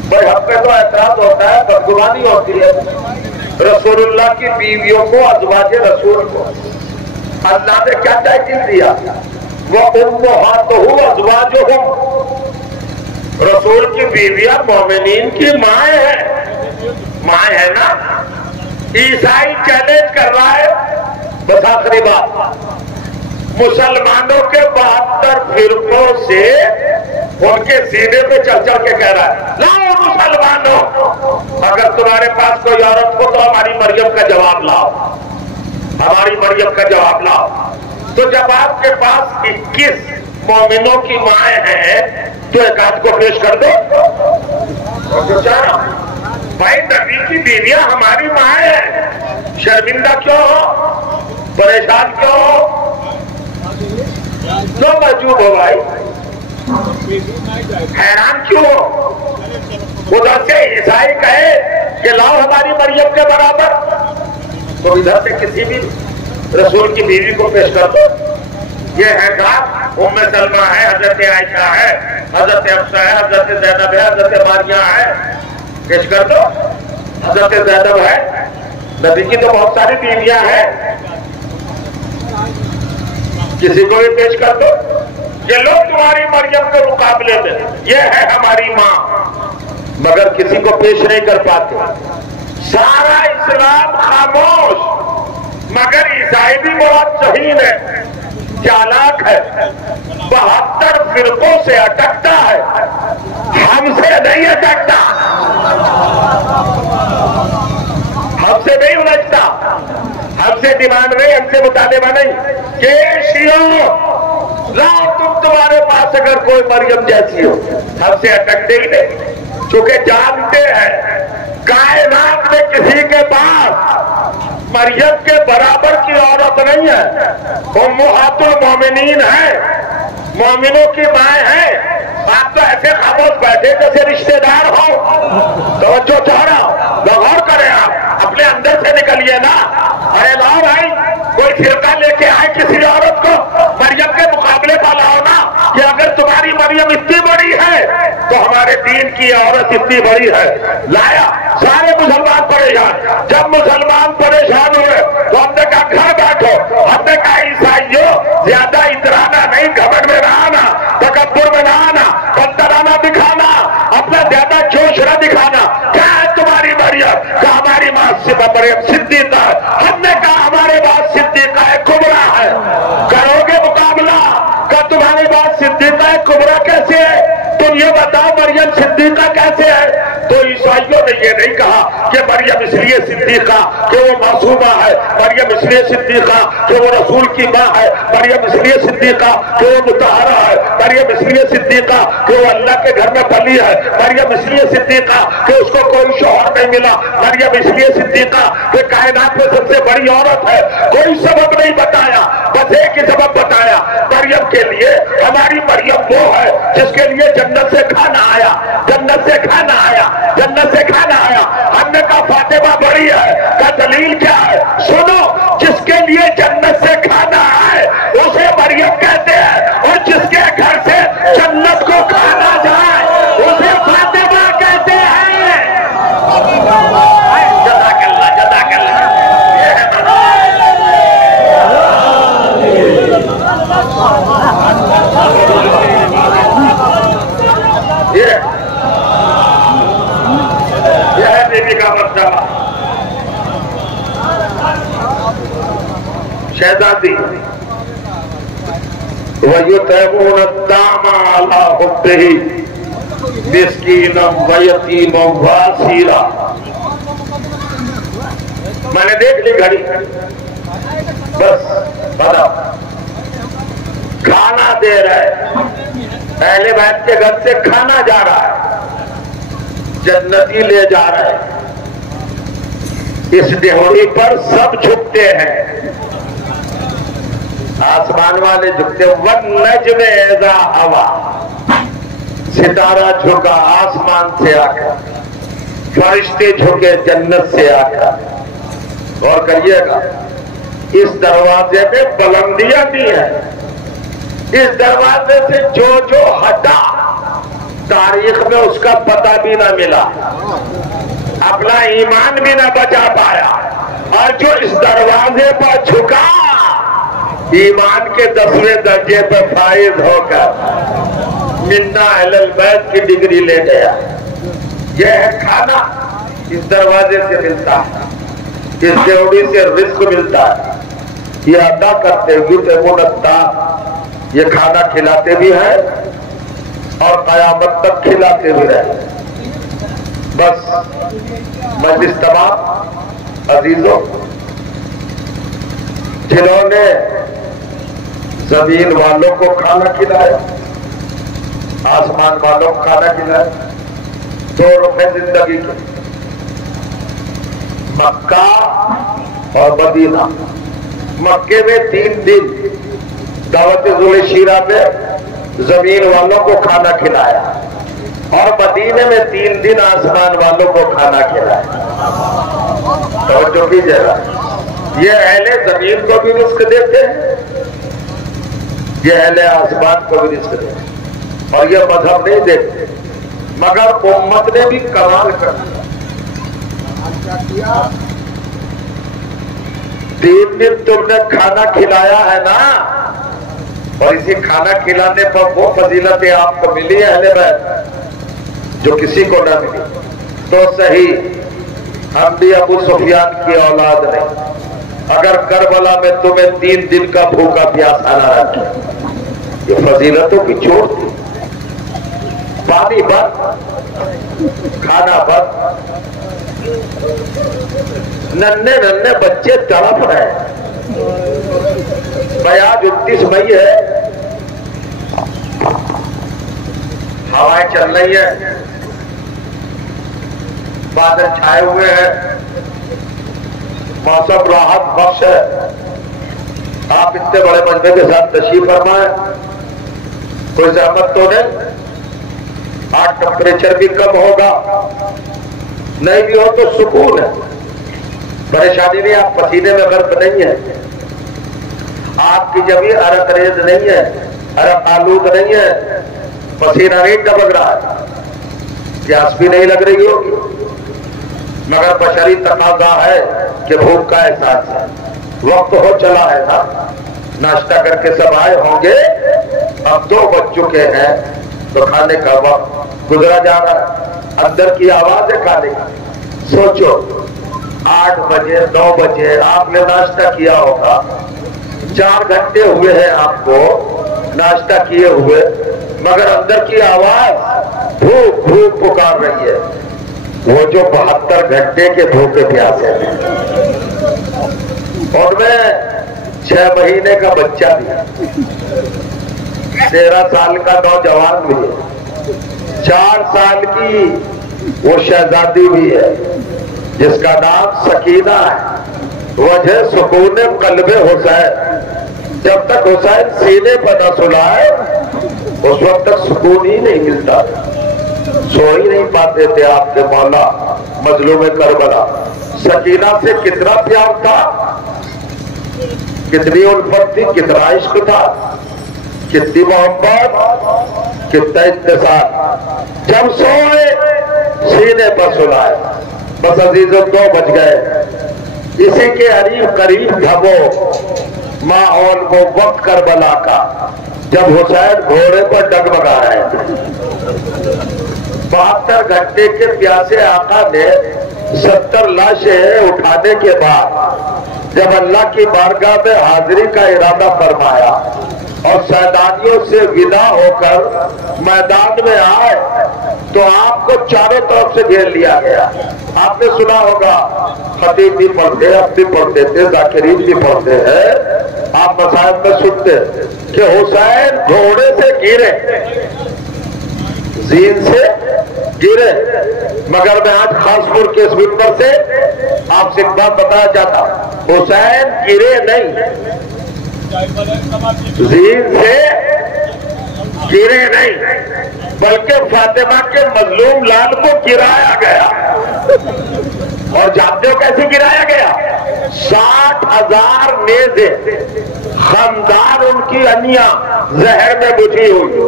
بھائی ہم پہ تو اعتراض ہوتا ہے، بدگمانی ہوتی ہے. رسول اللہ کی بیویوں کو، ازواج رسول کو اللہ نے کیا ٹائٹل دیا؟ وہ امہاتہم ازواجہم. رسول کی بیویاں مومنین کی مائیں ہیں، مائیں ہے نا۔ عیسائی چیلنج کر رہا ہے، بس آخری بات، مسلمانوں کے 72 فرقوں سے ان کے سینے پہ چل چل کے کہہ رہا ہے لاؤ مسلمانوں، اگر تمہارے پاس کوئی عورت ہو تو ہماری مریم کا جواب لاؤ، ہماری مریم کا جواب لاؤ۔ تو جب آپ کے پاس 21 مومنوں کی مائیں ہیں تو ایک آدھ کو پیش کر دو۔ بھائی نبی کی بیویاں ہماری مائیں ہیں، شرمندہ کیوں ہو، پریشان کیوں ہو، کیوں موجود ہو بھائی، حیران کیوں ہو؟ ادھر سے عیسائی کہے کہ لاؤ ہماری مریم کے برابر، تو ادھر سے کسی بھی رسول کی بیوی کو پیش کر دو۔ یہ ہے کام، ام سلمہ ہے، حضرت عائشہ ہے، حضرت حفصہ ہے، حضرت زینب ہے، حضرت ماریہ ہے، پیش کر دو۔ حضرت زینب ہے، نبی کی تو بہت ساری بیویاں ہیں، کسی کو بھی پیش کر دو۔ یہ لوگ تمہاری مریم کے مقابلے میں، یہ ہے ہماری ماں، مگر کسی کو پیش نہیں کر پاتے۔ سارا اسلام خاموش، مگر عیسائی بھی بہت ذہین ہے، چالاک ہے، 72 فرقوں سے اٹکتا ہے، ہم سے نہیں اٹکتا، ہم سے نہیں الجھتا، ہم سے ڈیمانڈ نہیں، ہم سے مطالبہ نہیں کہ شیعوں لاؤ تمہارے پاس اگر کوئی مریم جیسی ہو، ہم سے اٹکتے ہی نہیں، چونکہ جانتے ہیں کائنات میں کسی کے پاس مریم کے برابر کی عورت نہیں ہے، امہات المومنین ہے، مومنوں کی مائیں ہیں۔ آپ تو ایسے خاموش بیٹھے جیسے رشتہ دار ہو، توجہ چاہ رہا ہوں، غور کریں، آپ اپنے اندر سے نکلیے نا۔ ارے لاؤ بھائی، کوئی فرقہ لے کے آئے کسی عورت کو مریم کے مقابلے پر لاؤ نا، کہ اگر تمہاری مریم اتنی بڑی ہے تو ہمارے دین کی عورت اتنی بڑی ہے۔ لایا، سارے مسلمان پریشان، جب مسلمان پریشان ہوئے تو ہم نے کہا گھر بیٹھو، ہم نے کہا عیسائیوں زیادہ اترانا نہیں، گھمنڈ میں نہ آنا، تکبر میں نہ آنا، پنترانہ دکھانا، اپنا زیادہ جوش نہ دکھانا۔ کیا ہے تمہاری مریم؟ کہ ہماری ماں مریم صدیقہ ہے۔ ہم نے کہا ہمارے بات صدیقہ کبریٰ ہے، کرو گے مقابلہ؟ کہ تمہاری بات صدیقہ کبریٰ کیسے ہے؟ تم یہ بتاؤ مریم صدیقہ کیسے ہے؟ تو عیسائیوں نے یہ نہیں کہا کہ مریم اس لیے صدیقہ کہ وہ معصومہ ہے، مریم اس لیے صدیقہ کہ وہ رسول کی ماں ہے، مریم اس لیے صدیقہ کہ وہ مطہرہ ہے، مریم اس لیے صدیقہ کہ وہ اللہ کے گھر میں پلی ہے، مریم اس لیے صدیقہ کہ اس کو کوئی شوہر نہیں ملا، مریم اس لیے صدیقہ کہ کائنات میں سب سے بڑی عورت ہے۔ کوئی سبب نہیں بتایا، بس ایک ہی سبب بتایا، مریم کے لیے ہماری مریم وہ ہے جس کے لیے جنت سے کھانا آیا، جنت سے کھانا آیا، جنت سے کھانا آیا۔ ہم نے کہا فاطمہ بڑی ہے، کا دلیل کیا ہے؟ سنو، جس کے لیے جنت سے کھانا آئے اسے مریم کہتے ہیں، اور جس کے گھر سے جنت کو کھانا جائے اسے فاطمہ کہتے ہیں۔ جزاک اللہ، جزاک اللہ۔ یہ ہے بیوی کا مرتبہ۔ شہزادی وَيُطْعِمُونَ الطَّعَامَ عَلَىٰ حُبِّهِ مِسْكِينًا وَيَتِيمًا وَأَسِيرًا۔ میں نے دیکھ لی گھڑی، بس بتا، کھانا دے رہے، اہل بیت کے گھر سے کھانا جا رہا ہے، جنتی لے جا رہے، اس ڈھوڑی پر سب جھکتے ہیں، آسمان والے جھکتے، وَالنَّجْمِ إِذَا هَوَىٰ، ستارہ جھکا آسمان سے آ کر، فرشتے جھکے جنت سے آ کر۔ غور کریے گا، اس دروازے میں بلندیاں بھی ہیں، اس دروازے سے جو جو ہٹا تاریخ میں اس کا پتہ بھی نہ ملا، اپنا ایمان بھی نہ بچا پایا، اور جو اس دروازے پر جھکا ایمان کے 10ویں درجے پر فائز ہو کر منا اہل البیت کی ڈگری لے گیا. یہ ہے کھانا، اس دروازے سے ملتا ہے، اس ڈیوڑی سے رزق ملتا ہے. یہ ادا کرتے ہوئے منتا یہ کھانا کھلاتے بھی ہیں اور قیامت تک کھلاتے بھی رہے. بس مجلس تمام عزیزوں، جنہوں نے زمین والوں کو کھانا کھلایا، آسمان والوں کو کھانا کھلایا، 2 رخ زندگی کے، مکہ اور مدینہ. مکے میں 3 دن دعوت ذوالِ شیرہ میں زمین والوں کو کھانا کھلایا اور مدینے میں 3 دن آسمان والوں کو کھانا کھلایا. توجہ کیجیے گا، یہ اہل زمین کو بھی رزق دیتے ہیں، یہ اہل آسمان کو بھی رزق دیتے ہیں، اور یہ مذہب نہیں دیتے. مگر امت نے بھی کمال کر دیا. 3 دن تم نے کھانا کھلایا ہے نا، اور اسی کھانا کھلانے پر وہ فضیلتیں آپ کو ملی ہے اہل بیت جو کسی کو نہ ملی. تو صحیح ہم بھی ابو سفیان کی اولاد نہیں. اگر کربلا میں تمہیں 3 دن کا بھوکا پیاسا نہ رکھے، یہ فضیلتوں کی چھوڑ دی. پانی بند، کھانا بند، ننھے بچے تڑپ رہے. بھائی آج 29 مئی ہے، ہوائیں چل رہی ہیں، بادل چھائے ہوئے ہیں، موسم راحت بخش ہے. آپ اتنے بڑے مجمع کے ساتھ تشریف فرمائیں، کوئی زحمت تو نہیں. آج ٹمپریچر بھی کم ہوگا، نہیں بھی ہو تو سکون ہے، پریشانی نہیں. آپ پسینے میں غرق نہیں ہے، آپ کی جبھی عرق ریز نہیں ہے، عرق آلود نہیں ہے، پسینہ نہیں ٹپک رہا ہے، پیاس بھی نہیں لگ رہی ہوگی. مگر بشری تقاضا ہے کہ بھوک کا احساس ہے. وقت ہو چلا ہے نا، ناشتہ کر کے سب آئے ہوں گے. اب 2 بج چکے ہیں تو کھانے کا وقت گزرا جا رہا ہے. اندر کی آواز ہے کھانے کی. سوچو 8 بجے 9 بجے آپ نے ناشتہ کیا ہوگا، 4 گھنٹے ہوئے ہیں آپ کو ناشتہ کیے ہوئے، مگر اندر کی آواز بھوک بھوک پکار رہی ہے. وہ جو 72 گھنٹے کے بھوکے پیاسے ہیں، اور میں 6 مہینے کا بچہ بھی، 13 سال کا نوجوان بھی ہے، 4 سال کی وہ شہزادی بھی ہے جس کا نام سکینہ ہے. وجہ سکون قلب حسین. جب تک حسین سینے پر نہ سلائے اس وقت تک سکون ہی نہیں ملتا. سو ہی نہیں پاتے تھے آپ کے مولا مظلوم کربلا. سکینہ سے کتنا پیار تھا، کتنی الفت تھی، کتنا عشق تھا، کتنی محبت، کتنا اتصال. جب سوئے سینے پر سلائے. بس عزیزوں 2 بج گئے. اسی کے قریب تھا وہ ماحول، وہ وقت کربلا کا جب حسین گھوڑے پر ڈگمگا رہے تھے. 72 گھنٹے کے پیاسے آقا نے 70 لاشیں اٹھانے کے بعد جب اللہ کی بارگاہ میں حاضری کا ارادہ فرمایا اور سیدانیوں سے ودا ہو کر میدان میں آئے تو آپ کو چاروں طرف سے گھیر لیا گیا. آپ نے سنا ہوگا، خطیب بھی پڑھتے، اب بھی پڑھتے تھے، ذاکرین بھی پڑھتے ہیں، آپ مصائب میں سنتے کہ حسین گھوڑے سے گرے، زین سے گرے. مگر میں آج خاص پور کے اس منبر سے آپ سے ایک بات بتایا چاہتا ہوں، حسین گرے نہیں، زین سے گرے نہیں، بلکہ فاطمہ کے مظلوم لال کو گرایا گیا. اور جانتے ہو کیسے گرایا گیا؟ 60,000 نیزے خمدار ان کی انیاں زہر میں بجھی ہوئی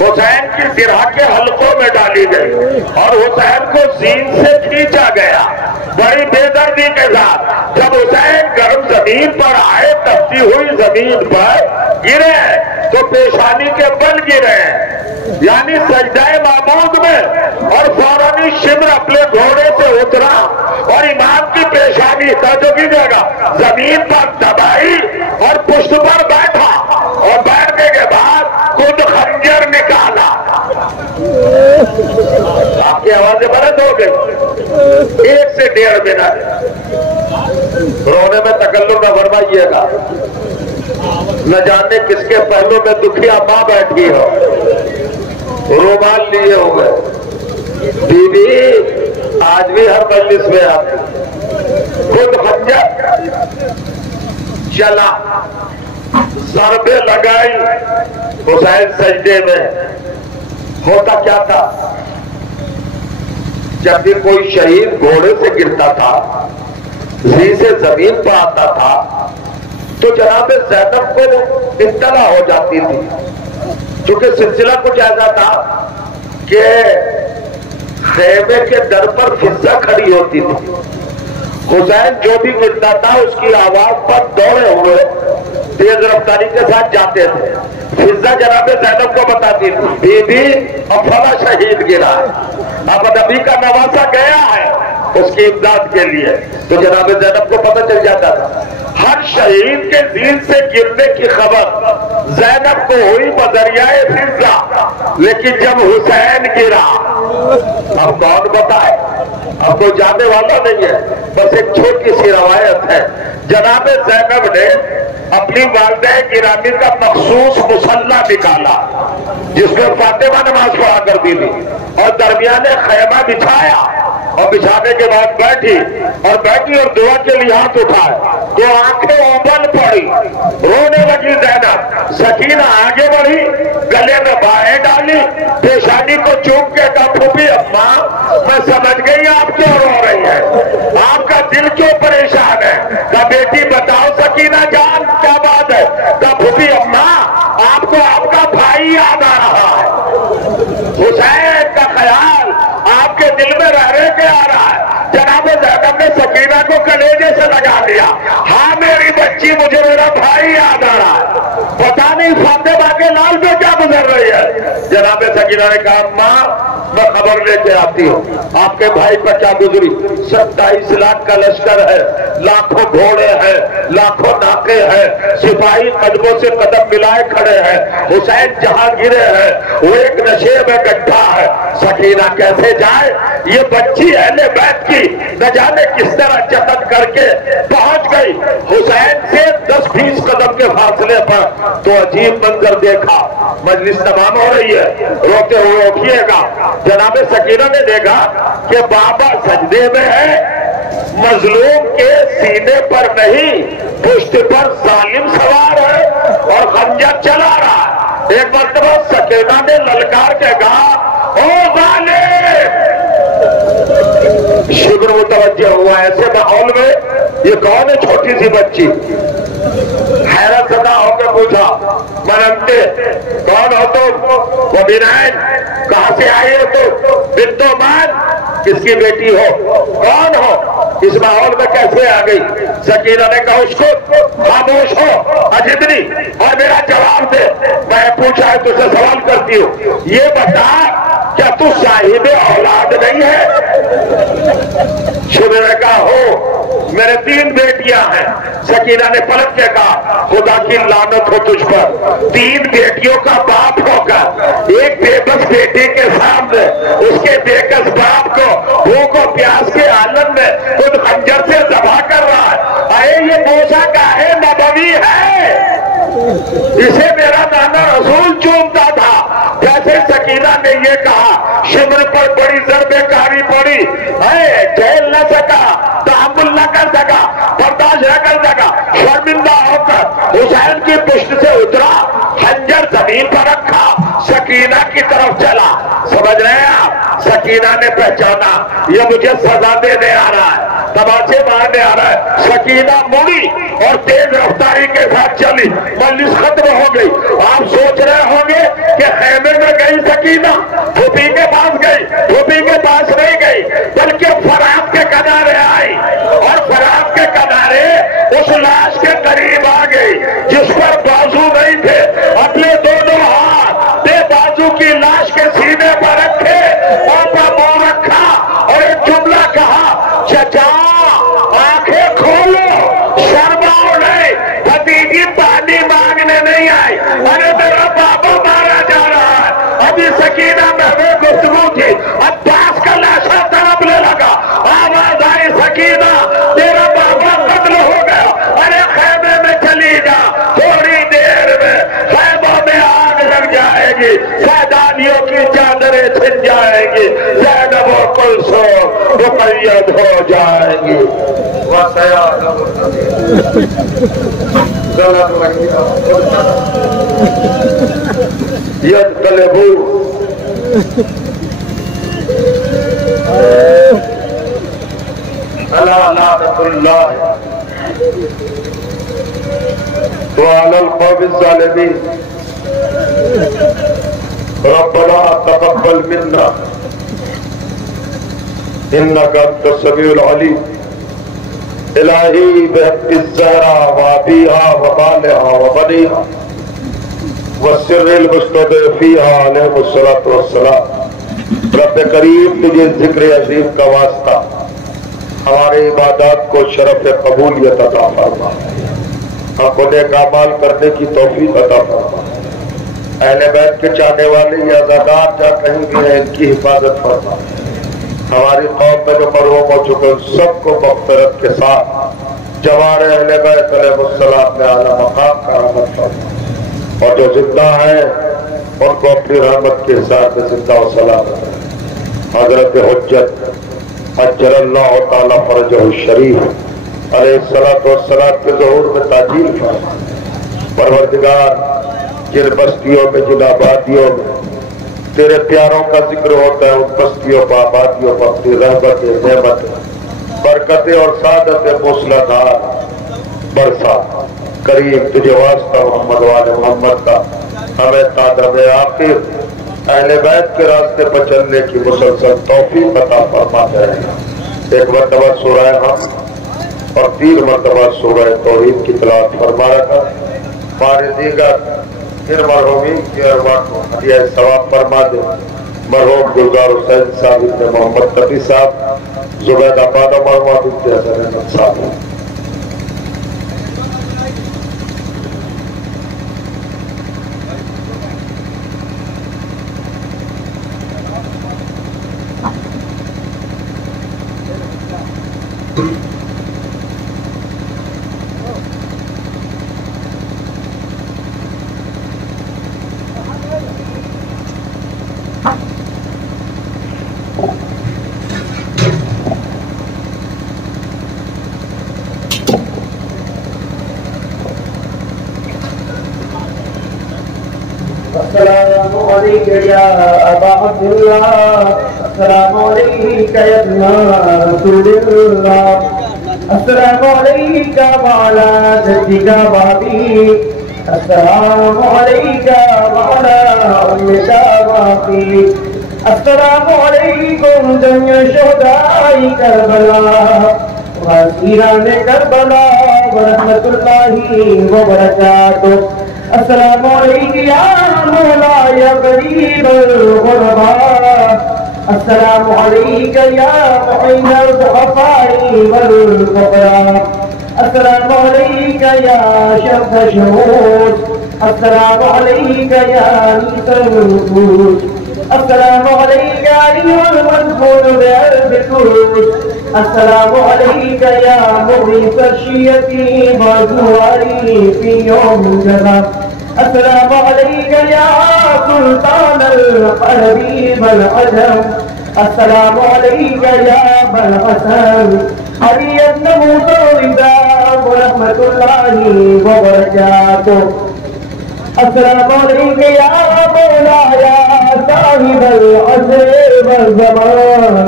حسین کی زرہ کے حلقوں میں ڈالی گئی اور حسین کو زین سے کھینچا گیا بڑی بے دردی کے ساتھ. جب حسین گرم زمین پر آئے، تپتی ہوئی زمین پر گرے تو پیشانی کے بل گرے ہیں، یعنی سجدہ معبود میں، اور فوراً ہی شمر اپنے گھوڑے سے اترا اور امام کی پیشانی توجہ کیجیے گا زمین پر دبائی اور پشت پر بیٹھا، اور بیٹھنے کے بعد خود خنجر نکالا۔ آپ کی آوازیں بلند ہو گئی۔ 1 سے 1.5 منٹ رونے میں تکلم نہ فرمائیے گا، نہ جانے کس کے پہلو میں دکھیا ماں بیٹھی ہو، رومال لیے ہوئے، بی بی آج بھی ہر مجلس میں آتی، خود خنجر چلا، ضربیں لگائی حسین سجدے میں۔ ہوتا کیا تھا، جب بھی کوئی شہید گھوڑے سے گرتا تھا، زی سے زمین پر آتا تھا، تو جناب زینب کو اطلاع ہو جاتی تھی، چونکہ سلسلہ کچھ ایسا تھا کہ خیمے کے در پر فضا کھڑی ہوتی تھی، حسین جو بھی گرتا تھا اس کی آواز پر دوڑے ہوئے تیز رفتاری کے ساتھ جاتے تھے، فضا جناب زینب کو بتاتی تھی بی بی اب فلاں شہید گرا ہے، اب نبی کا نواسا گیا ہے اس کی امداد کے لیے، تو جناب زینب کو پتہ چل جاتا تھا۔ ہر شہید کے دین سے گرنے کی خبر زینب کو ہوئی بذریعہ فضا، لیکن جب حسین گرا اب کون بتائے، اب کوئی جانے والا نہیں ہے، بس ایک چھوٹی سی روایت ہے، جناب زینب نے اپنی والدہ گرامی کا مخصوص مصلی نکالا جس میں فاطمہ نماز پڑھا کرتی تھی، اور درمیان خیمہ بچھایا، اور بچھانے کے بعد بیٹھی اور دعا کے لیے ہاتھ اٹھائے تو آنکھیں ابل پڑی، رونے لگی زینب۔ سکینہ آگے بڑھی، گلے میں باہیں ڈالی، پیشانی کو چوم کے کہا پھوپھی اماں میں سمجھ گئی آپ کیوں رو رہی ہیں، آپ کا دل کیوں پریشان ہے، کہا بیٹی بتاؤ سکینہ جان کیا بات ہے، کہا پھوپھی اماں آپ کو آپ کا بھائی یاد آ رہا ہے، حسین کا خیال آپ کے دل میں رہ کے آ رہا ہے۔ جناب زینب نے سکینہ کو کلیجے سے لگا دیا، ہاں میری بچی مجھے میرا بھائی یاد آ رہا ہے، پتا نہیں فاطمہ کے لال پہ کیا گزر رہی ہے۔ جناب سکینہ نے کہا ماں میں خبر لے کے آتی ہوں آپ کے بھائی پر کیا گزری، 27 لاکھ کا لشکر ہے، لاکھوں گھوڑے ہیں، لاکھوں ناکے ہیں، سپاہی قدموں سے قدم ملائے کھڑے ہیں، حسین جہاں گرے ہیں وہ ایک نشے میں گڈھا ہے، سکینہ کیسے جائے، یہ بچی اہل بیت کی نہ جانے کس طرح جہد کر کے پہنچ گئی حسین سے 10-20 قدم کے فاصلے پر، تو عجیب منظر دیکھا، مجلس تمام ہو رہی ہے، روتے ہوئے اٹھیے گا، جناب سکینہ نے دیکھا کہ بابا سجدے میں ہے، مظلوم کے سینے پر نہیں پشت پر ظالم سوار ہے اور خنجر چلا رہا ہے۔ ایک مرتبہ سکینہ نے للکار کے کہا او ظالم، شبر متوجہ ہوا، ایسے ماحول میں یہ کون ہے چھوٹی سی بچی، حیرت زدہ ہو کے پوچھا منمتے کون ہو تم، وہ بنائن کہاں سے آئی ہو تم، بنتو مان کس کی بیٹی ہو، کون ہو، اس ماحول میں کیسے آ گئی۔ سکینہ نے کہا اس کو خاموش ہو اجدنی اور میرا جواب دے، میں پوچھا ہے تجھ سے سوال کرتی ہوں، یہ بتا کیا تو صاحب اولاد نہیں ہے، شبر نے کہا ہو میرے 3 بیٹیاں ہیں۔ سکینہ نے پلٹ کے کہا خدا کی لعنت ہو تجھ پر، 3 بیٹیوں کا باپ ہو کر ایک بے بس بیٹی کے سامنے اس کے بے بس باپ کو بھوک و پیاس کے عالم میں خود خنجر سے ذبح کر رہا ہے، اے یہ موسیٰ کا ہے نبوی ہے، اسے میرا نانا رسول چومتا تھا۔ جیسے سکینہ نے یہ کہا شمر پر بڑی ضرب کاری پڑی، جھیل نہ سکا، تحمل نہ کر سکا، برداشت نہ کر سکا، شرمندہ ہو کر حسین کی پشت سے اترا، خنجر زمین پر رکھا، سکینہ کی طرف چلا۔ سمجھ رہے ہیں آپ، سکینہ نے پہچانا یہ مجھے سزا دینے آ رہا ہے، تماچے مارنے آ رہا ہے۔ سکینہ مڑی اور تیز رفتاری کے ساتھ چلی، مجلس ختم ہو گئی۔ آپ سوچ رہے ہوں گے کہ خیمے میں گئی سکینہ، پھوپھی کے پاس گئی، پھوپھی کے پاس نہیں گئی بلکہ فرات کے کنارے آئی، اور فرات کے کنارے اس لاش کے قریب آ گئی جس پر بازو نہیں تھے، اپنے دونوں بھتیجی پانی مانگنے نہیں آئی، ارے میرا بابا مارا جا رہا ہے۔ ابھی سکینہ میں گفتگو تھی، عباس کا لاشا تڑپنے لگا، آواز آئی سکینہ تیرا بابا قتل ہو گیا، ارے خیمے میں چلی جا، تھوڑی دیر میں خیموں میں آگ لگ جائے گی، سیدانیوں کی چادریں چھن جائیں گی، زینب و کلثوم مقید ہو جائیں گی۔ ينقلبوا على لعنة الله وعلى القوم الظالمين ربنا تقبل منا إنك أنت السميع العليم الہی بحق الزہرہ وابیہا وبالہا وبنیہا والسر المستضعفیہا علیہ الصلاة والسلام۔ رب کریم تجھے ذکر عظیم کا واسطہ ہمارے عبادات کو شرف قبولیت عطا فرما، ہم کو نیک اعمال کرنے کی توفیق عطا فرما۔ اہل بیت کے چاہنے والے یہ عزادار جا کہیں بھی ہیں، ان کی حفاظت فرما۔ ہماری قوم میں جو مرحوم ہو چکے ان سب کو مغفرت کے ساتھ جوار اہل بیت علیہ السلام میں اعلیٰ مقام کا رحمت فرما، اور جو زندہ ہیں ان کو اپنی رحمت کے حساب میں زندہ و سلامت۔ حضرت حجت اجر اللہ تعالیٰ فرجہ الشریف علیہ السلام کے ظہور میں تعجیل فرما۔ پروردگار جن بستیوں میں جن آبادیوں میں تیرے پیاروں کا ذکر ہوتا ہے ان بستیوں پر آبادیوں پر اپنی رحمت نعمت برکت اور سعادت موسلادھار برسا۔ کریم تجھے واسطہ محمد والے محمد کا ہمیں تادم آخر اہل بیت کے راستے پر چلنے کی مسلسل توفیق عطا فرماتے رہے۔ ایک مرتبہ سورہ حمد اور 3 مرتبہ سورہ توحید کی تلاوت فرما رکھا۔ ہمارے دیگر ان مرحومین کی ارواح کو ہدیہ ثواب فرما دے۔ مرحوم گلزار حسین صاحب ابن محمد تقی صاحب، زبید آباد مرحوم ابن حسن احمد صاحب۔ السلام عليك يا أبا عبد الله، السلام عليك يا ابن رسول الله، السلام عليك وعلى جدك وأبيك، السلام عليك وعلى أمك وأخيك، السلام عليكم جميع شهداء كربلاء وأسيران كربلاء ورحمة الله وبركاته۔ السلام عليك يا مولاي يا قريب الغرباء، السلام عليك يا معين الضعفاء والفقراء، السلام عليك يا شرف الشهود، السلام عليك يا أنيس النفوس، السلام عليك أيها المدفون بألف كروس، السلام عليك يا مغيث الشية والجواري في يوم الجزاء، السلام عليك يا سلطان العرب والعجم، السلام عليك يا أبا الحسن علي بن موسى الرضا ورحمة الله وبركاته، السلام عليك يا مولاي صاحب العصر والزمان،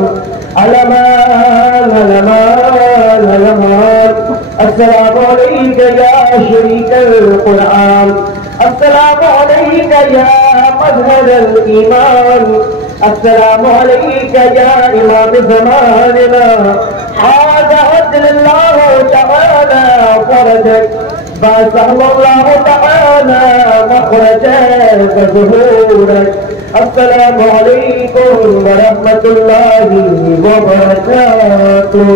علمان علمان علمان، السلام عليك يا شريك القرآن، السلام عليك يا مظهر الإيمان، السلام عليك يا إمام زماننا، حاز عدل الله تعالى فرجك، فسهل الله تعالى مخرجك وظهورك، السلام عليكم ورحمة الله وبركاته۔